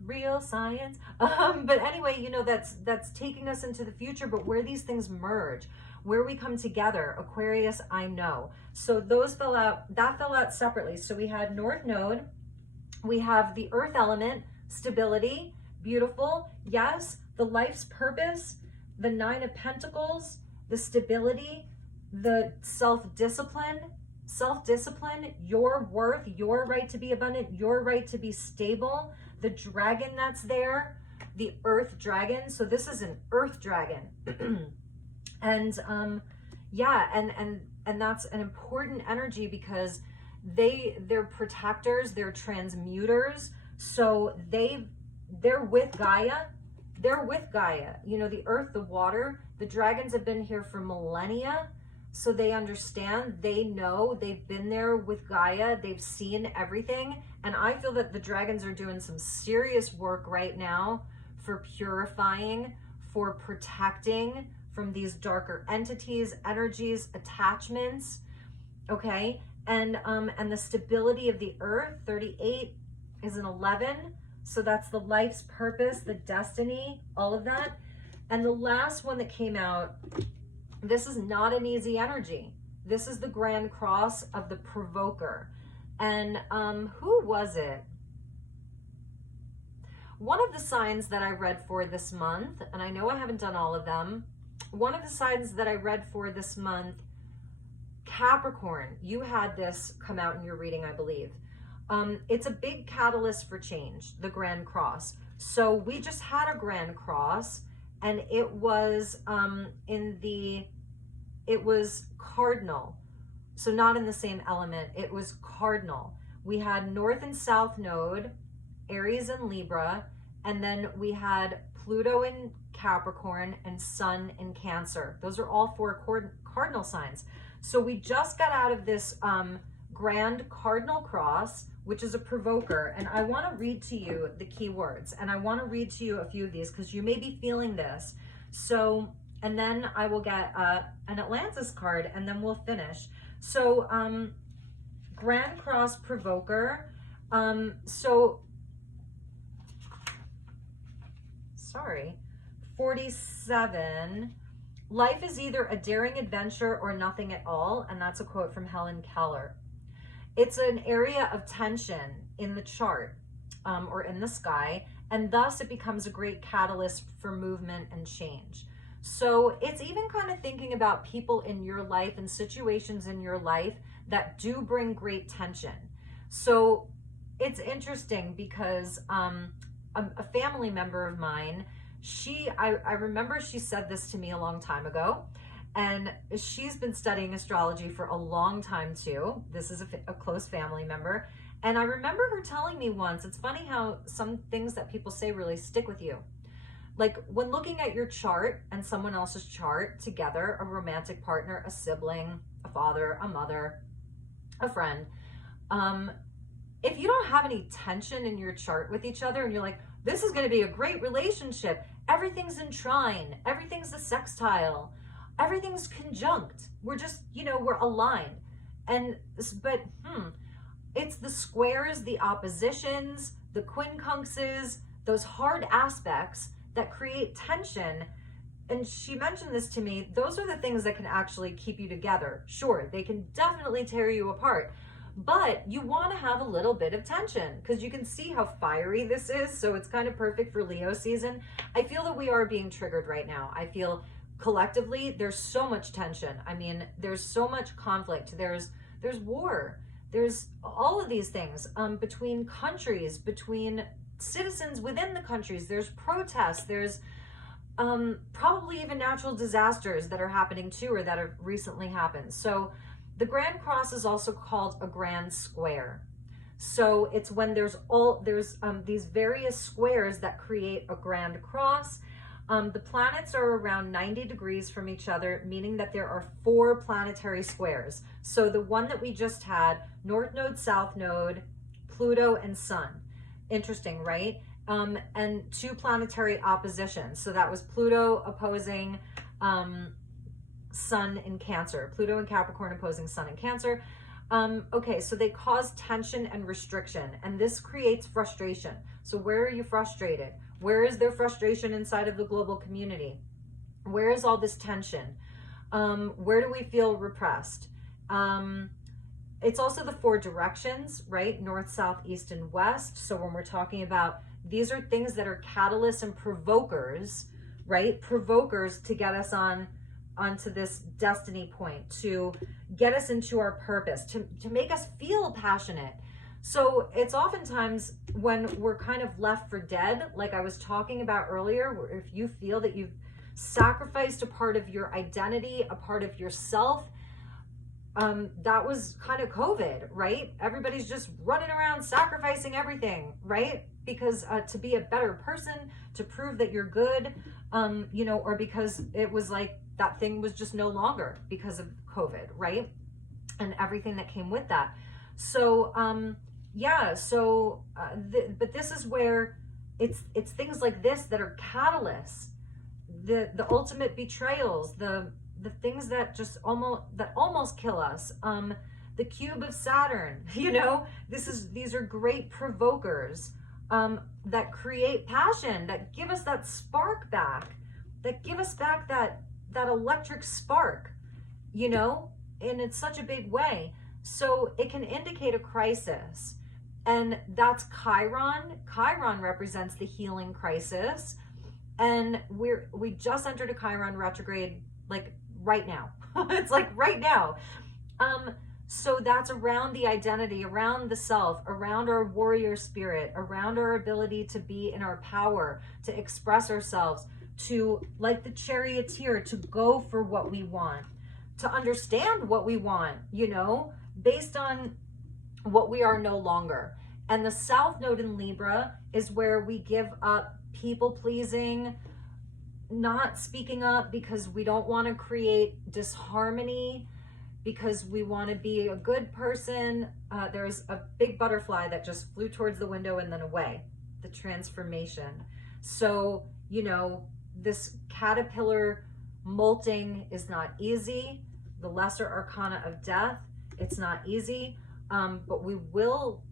Real science. But anyway, you know, that's taking us into the future, but where these things merge, where we come together. Aquarius, I know. So those fell out, that fell out separately. So we had North Node, we have the Earth element, stability, beautiful. Yes, the life's purpose, the Nine of Pentacles, the stability, the self-discipline, your worth, your right to be abundant, your right to be stable, the dragon that's there, the Earth dragon. So this is an Earth dragon. And yeah, and that's an important energy, because they're protectors, they're transmuters. So they're with Gaia. They're with Gaia. You know, the earth, the water, the dragons have been here for millennia. So they understand, they know, they've been there with Gaia, they've seen everything. And I feel that the dragons are doing some serious work right now for purifying, for protecting from these darker entities, energies, attachments, okay? And the stability of the earth, 38 is an 11. So that's the life's purpose, the destiny, all of that. And the last one that came out, this is not an easy energy. This is the Grand Cross of the Provoker. And who was it? One of the signs that I read for this month, and I know I haven't done all of them, one of the signs that I read for this month, Capricorn, you had this come out in your reading, I believe. It's a big catalyst for change, the Grand Cross. So we just had a Grand Cross, and it was it was cardinal. So not in the same element, it was cardinal. We had North and South Node, Aries and Libra, and then we had Pluto in Capricorn and Sun in Cancer. Those are all four cardinal signs. So we just got out of this Grand Cardinal Cross, which is a provoker. And I want to read to you the key words. And I want to read to you a few of these because you may be feeling this. So, and then I will get an Atlantis card, and then we'll finish. So Grand Cross Provoker. Sorry, 47. Life is either a daring adventure or nothing at all. And that's a quote from Helen Keller. It's an area of tension in the chart or in the sky, and thus it becomes a great catalyst for movement and change. So it's even kind of thinking about people in your life and situations in your life that do bring great tension. So it's interesting because a family member of mine, I remember she said this to me a long time ago, and she's been studying astrology for a long time too. This is a close family member. And I remember her telling me once, it's funny how some things that people say really stick with you. Like when looking at your chart and someone else's chart together, a romantic partner, a sibling, a father, a mother, a friend, if you don't have any tension in your chart with each other and you're like, this is going to be a great relationship, everything's in trine, everything's a sextile, everything's conjunct, we're just, we're aligned. It's the squares, the oppositions, the quincunxes, those hard aspects that create tension. And she mentioned this to me. Those are the things that can actually keep you together. Sure, they can definitely tear you apart, but you want to have a little bit of tension because you can see how fiery this is. So it's kind of perfect for Leo season. I feel that we are being triggered right now. I feel collectively there's so much tension. I mean, there's so much conflict. There's war. There's all of these things between countries, between citizens within the countries. There's protests. There's probably even natural disasters that are happening too, or that have recently happened. So the Grand Cross is also called a grand square. So it's when there's these various squares that create a grand cross. The planets are around 90 degrees from each other, meaning that there are 4 planetary squares. So the one that we just had, North Node, South Node, Pluto, and Sun. Interesting, right? And 2 planetary oppositions. So that was Pluto opposing Sun in Cancer. Pluto and Capricorn opposing Sun in Cancer. Okay, so they cause tension and restriction, and this creates frustration. So where are you frustrated? Where is there frustration inside of the global community? Where is all this tension? Where do we feel repressed? It's also the 4 directions, right? North, south, east, and west. So when we're talking about, these are things that are catalysts and provokers, right? Provokers to get us onto this destiny point, to get us into our purpose, to make us feel passionate. So it's oftentimes when we're kind of left for dead, like I was talking about earlier, where if you feel that you've sacrificed a part of your identity, a part of yourself, that was kind of COVID, right? Everybody's just running around sacrificing everything, right? Because to be a better person, to prove that you're good, or because it was like that thing was just no longer because of COVID, right? And everything that came with that. So, but this is where it's things like this that are catalysts, the ultimate betrayals, the things that just almost kill us. The cube of Saturn, these are great provokers that create passion, that give us that spark back, that give us back that electric spark, and it's such a big way. So it can indicate a crisis, and that's Chiron. Chiron represents the healing crisis, and we just entered a Chiron retrograde, like right now. It's like right now. So that's around the identity, around the self, around our warrior spirit, around our ability to be in our power, to express ourselves, to, like the charioteer, to go for what we want, to understand what we want, based on what we are no longer. And the South Node in Libra is where we give up people pleasing, not speaking up because we don't want to create disharmony, because we want to be a good person. There's a big butterfly that just flew towards the window and then away, the transformation. So, this caterpillar molting is not easy. The lesser arcana of death, it's not easy, but we will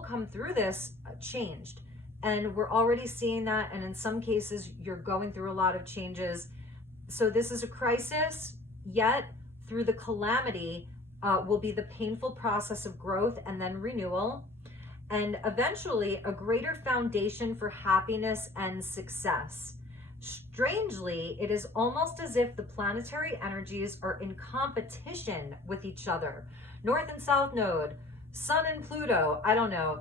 come through this changed. And we're already seeing that. And in some cases, you're going through a lot of changes. So this is a crisis, yet through the calamity will be the painful process of growth and then renewal. And eventually a greater foundation for happiness and success. Strangely, it is almost as if the planetary energies are in competition with each other. North and South Node, Sun and Pluto. I don't know.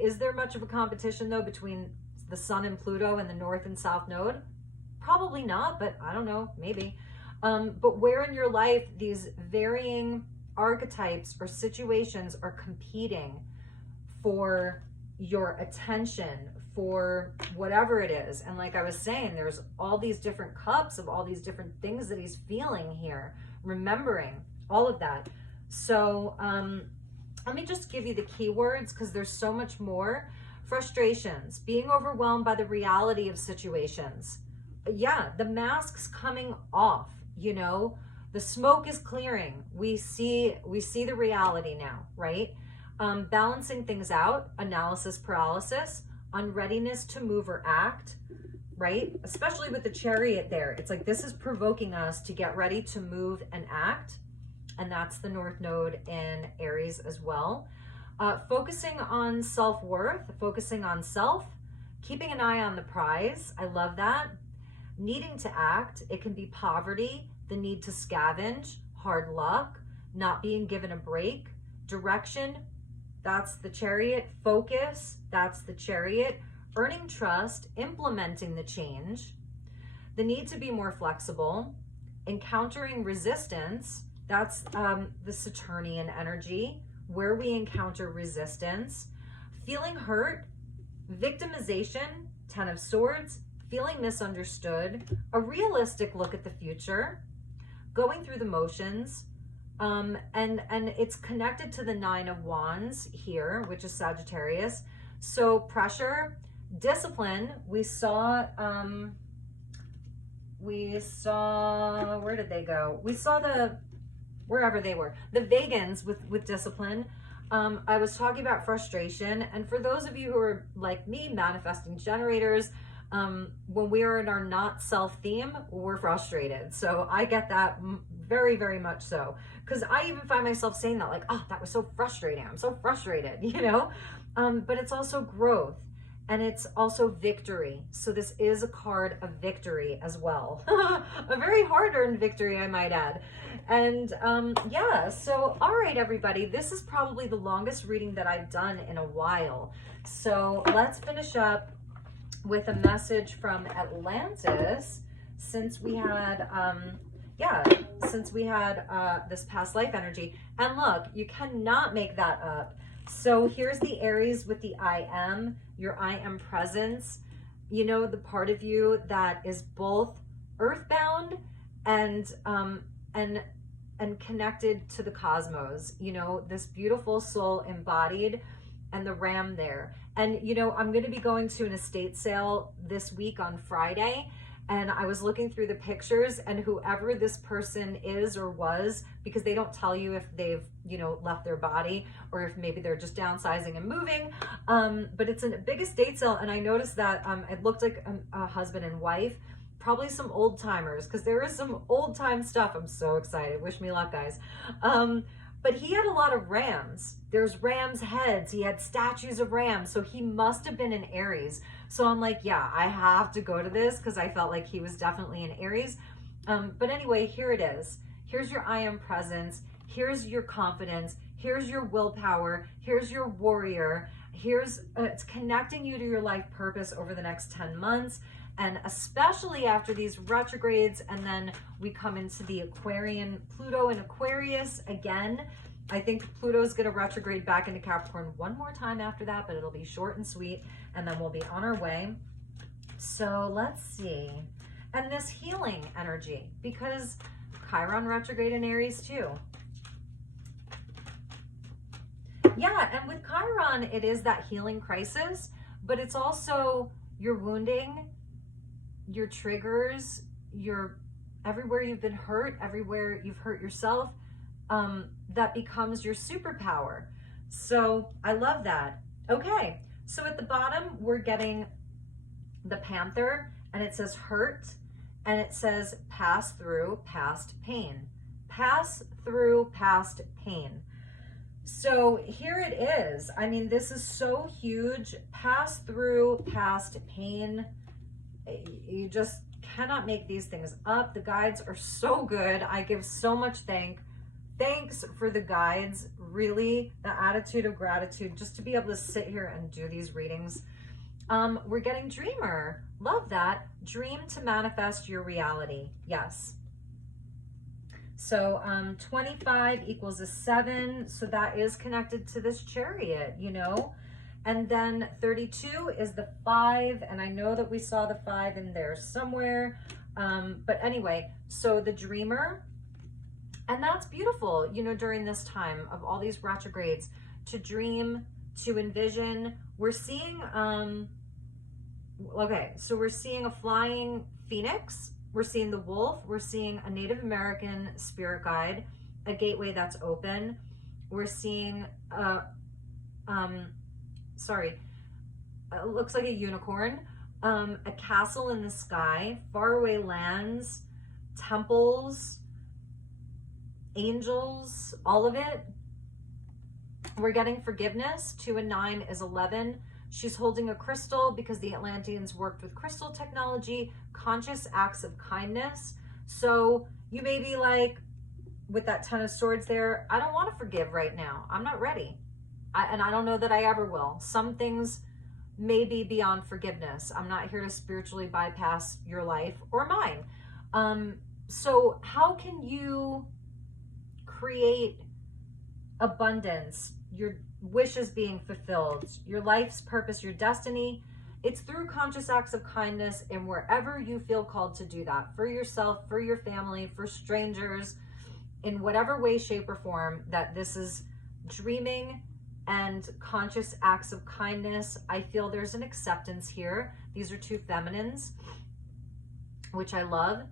Is there much of a competition though between the Sun and Pluto and the North and South Node? Probably not, but I don't know, maybe. But where in your life these varying archetypes or situations are competing for your attention, for whatever it is. And like I was saying, there's all these different cups of all these different things that he's feeling here, remembering all of that. So let me just give you the keywords because there's so much more. Frustrations, being overwhelmed by the reality of situations. Yeah, the masks coming off, The smoke is clearing. We see the reality now, right? Balancing things out, analysis paralysis, unreadiness to move or act, right? Especially with the Chariot there. It's like this is provoking us to get ready to move and act. And that's the North Node in Aries as well. Focusing on self-worth, focusing on self, keeping an eye on the prize. I love that. Needing to act. It can be poverty, the need to scavenge, hard luck, not being given a break, direction. That's the Chariot. Focus. That's the Chariot. Earning trust, implementing the change, the need to be more flexible, encountering resistance. That's the Saturnian energy, where we encounter resistance, feeling hurt, victimization, 10 of Swords, feeling misunderstood, a realistic look at the future, going through the motions, and it's connected to the 9 of Wands here, which is Sagittarius. So pressure, discipline. We saw, where did they go? We saw wherever they were, the Vegans with discipline. I was talking about frustration. And for those of you who are like me, manifesting generators, when we are in our not self theme, we're frustrated. So I get that very, very much so. Because I even find myself saying that, like, oh, that was so frustrating. I'm so frustrated, you know? But it's also growth. And it's also victory. So this is a card of victory as well. A very hard-earned victory, I might add. And yeah, so all right, everybody, this is probably the longest reading that I've done in a while. So let's finish up with a message from Atlantis, since we had, this past life energy. And look, you cannot make that up. So here's the Aries with the I am, your I am presence, you know, the part of you that is both earthbound and connected to the cosmos, you know, this beautiful soul embodied, and the ram there. And, you know, I'm going to be going to an estate sale this week on Friday. And I was looking through the pictures, and whoever this person is or was, because they don't tell you if they've, you know, left their body or if maybe they're just downsizing and moving. But it's a big estate sale. And I noticed that it looked like a husband and wife, probably some old timers, because there is some old time stuff. I'm so excited. Wish me luck, guys. But he had a lot of rams. There's rams' heads. He had statues of rams. So he must have been an Aries. So I'm like, yeah, I have to go to this because I felt like he was definitely an Aries. But anyway, here it is. Here's your I am presence. Here's your confidence. Here's your willpower. Here's your warrior. Here's, it's connecting you to your life purpose over the next 10 months. And especially after these retrogrades, and then we come into the Aquarian, Pluto in Aquarius again. I think Pluto is going to retrograde back into Capricorn one more time after that, but it'll be short and sweet, and then we'll be on our way. So let's see. And this healing energy, because Chiron retrograde in Aries too. Yeah, and with Chiron, it is that healing crisis, but it's also your wounding, your triggers, your everywhere you've been hurt, everywhere you've hurt yourself, that becomes your superpower. So I love that. Okay, so at the bottom, we're getting the Panther, and it says hurt, and it says pass through past pain. Pass through past pain. So here it is. I mean, this is so huge. Pass through past pain. You just cannot make these things up. The guides are so good. I give so much thanks for the guides. Really, the attitude of gratitude just to be able to sit here and do these readings. We're getting dreamer. Love that. Dream to manifest your reality. Yes. So 25 equals a 7. So that is connected to this Chariot, you know. And then 32 is the 5. And I know that we saw the 5 in there somewhere. But anyway, so the dreamer. And that's beautiful, you know, during this time of all these retrogrades, to dream, to envision. We're seeing, okay, so we're seeing a flying phoenix, We're seeing the wolf. We're seeing a Native American spirit guide, a gateway that's open. We're seeing, looks like a unicorn, a castle in the sky, faraway lands, temples, angels, all of it. We're getting forgiveness. 2 and 9 is 11. She's holding a crystal because the Atlanteans worked with crystal technology, conscious acts of kindness. So you may be like, with that 10 of swords there, I don't want to forgive right now. I'm not ready. And I don't know that I ever will. Some things may be beyond forgiveness. I'm not here to spiritually bypass your life or mine. So how can you create abundance, your wishes being fulfilled, your life's purpose, your destiny? It's through conscious acts of kindness, and wherever you feel called to do that, for yourself, for your family, for strangers, in whatever way, shape, or form that this is dreaming and conscious acts of kindness. I feel there's an acceptance here. These are 2 feminines, which I love.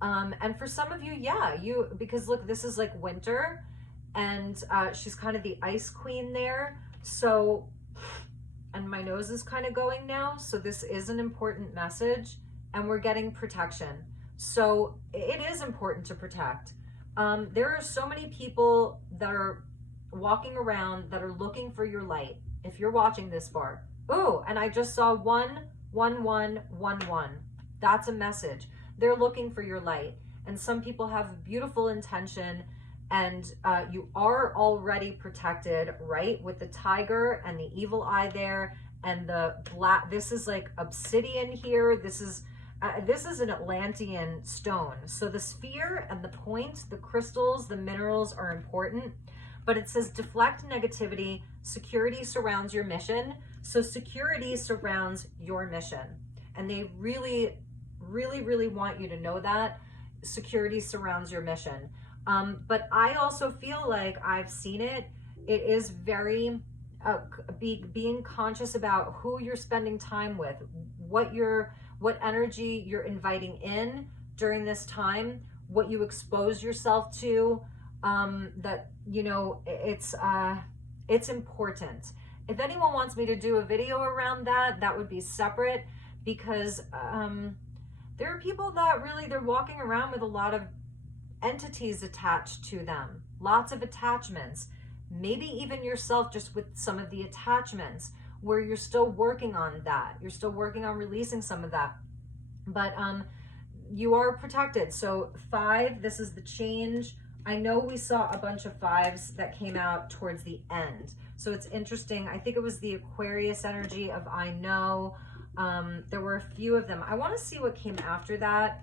And for some of you, yeah, because look, this is like winter, and she's kind of the ice queen there. So, and my nose is kind of going now. So this is an important message, and we're getting protection. So it is important to protect. There are so many people that are walking around that are looking for your light. If you're watching this far. Oh, and I just saw 11111. That's a message. They're looking for your light. And some people have beautiful intention, and you are already protected, right? With the tiger and the evil eye there, and the black, this is like obsidian here. This is an Atlantean stone. So the sphere and the point, the crystals, the minerals are important. But it says deflect negativity, security surrounds your mission. So security surrounds your mission. And they really, really, really want you to know that security surrounds your mission. But I also feel like I've seen it. It is very being conscious about who you're spending time with, what energy you're inviting in during this time, what you expose yourself to. That, you know, it's important. If anyone wants me to do a video around that, that would be separate, because there are people that really, they're walking around with a lot of entities attached to them, lots of attachments, maybe even yourself just with some of the attachments, where you're still working on that. You're still working on releasing some of that. But you are protected. So 5, this is the change. I know we saw a bunch of 5s that came out towards the end. So it's interesting. I think it was the Aquarius energy of I know. There were a few of them. I want to see what came after that.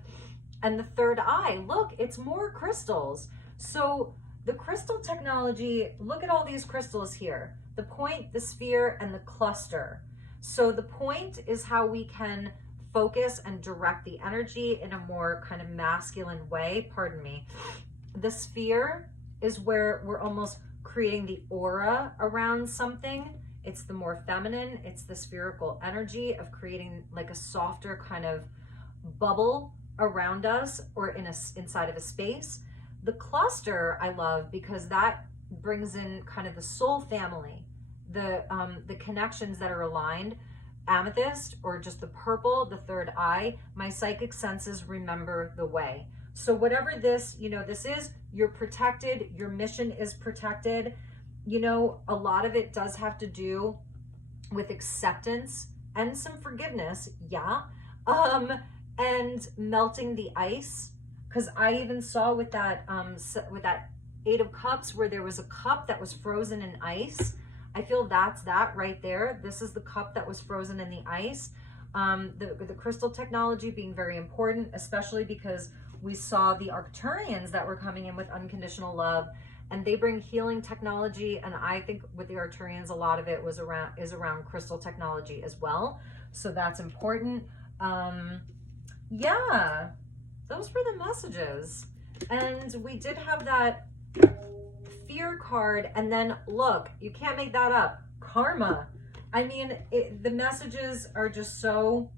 And the 3rd eye, look, it's more crystals. So the crystal technology, look at all these crystals here. The point, the sphere, and the cluster. So the point is how we can focus and direct the energy in a more kind of masculine way, pardon me. The sphere is where we're almost creating the aura around something. It's the more feminine, it's the spherical energy of creating like a softer kind of bubble around us, or inside of a space. The cluster I love because that brings in kind of the soul family, the connections that are aligned. Amethyst, or just the purple, the 3rd eye, my psychic senses remember the way. So whatever this, you know, this is, you're protected, your mission is protected. You know, a lot of it does have to do with acceptance and some forgiveness, yeah. And melting the ice, because I even saw with that 8 of Cups where there was a cup that was frozen in ice. I feel that's that right there. This is the cup that was frozen in the ice. The crystal technology being very important, especially because we saw the Arcturians that were coming in with unconditional love, and they bring healing technology. And I think with the Arcturians, a lot of it is around crystal technology as well. So that's important. Yeah, those were the messages. And we did have that fear card, and then look, you can't make that up, karma. I mean, the messages are just so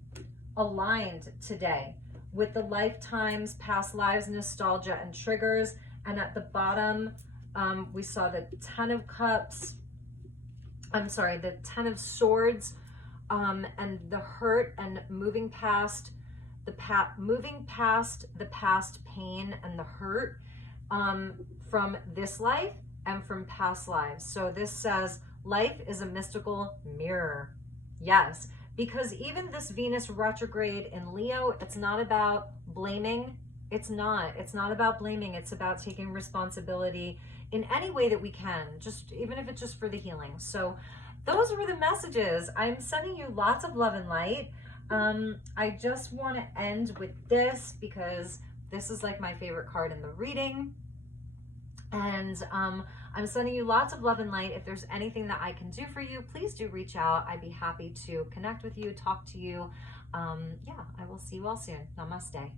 aligned today. with the lifetimes, past lives, nostalgia, and triggers. And at the bottom, we saw the 10 of Cups, the 10 of Swords, and the hurt and moving past the past pain and the hurt from this life and from past lives. So this says life is a mystical mirror. Yes, because even this Venus retrograde in Leo, it's not about blaming. It's not about blaming. It's about taking responsibility in any way that we can, just even if it's just for the healing. So those were the messages. I'm sending you lots of love and light. I just want to end with this because this is like my favorite card in the reading. And I'm sending you lots of love and light. If there's anything that I can do for you, please do reach out. I'd be happy to connect with you, talk to you. Yeah, I will see you all soon. Namaste.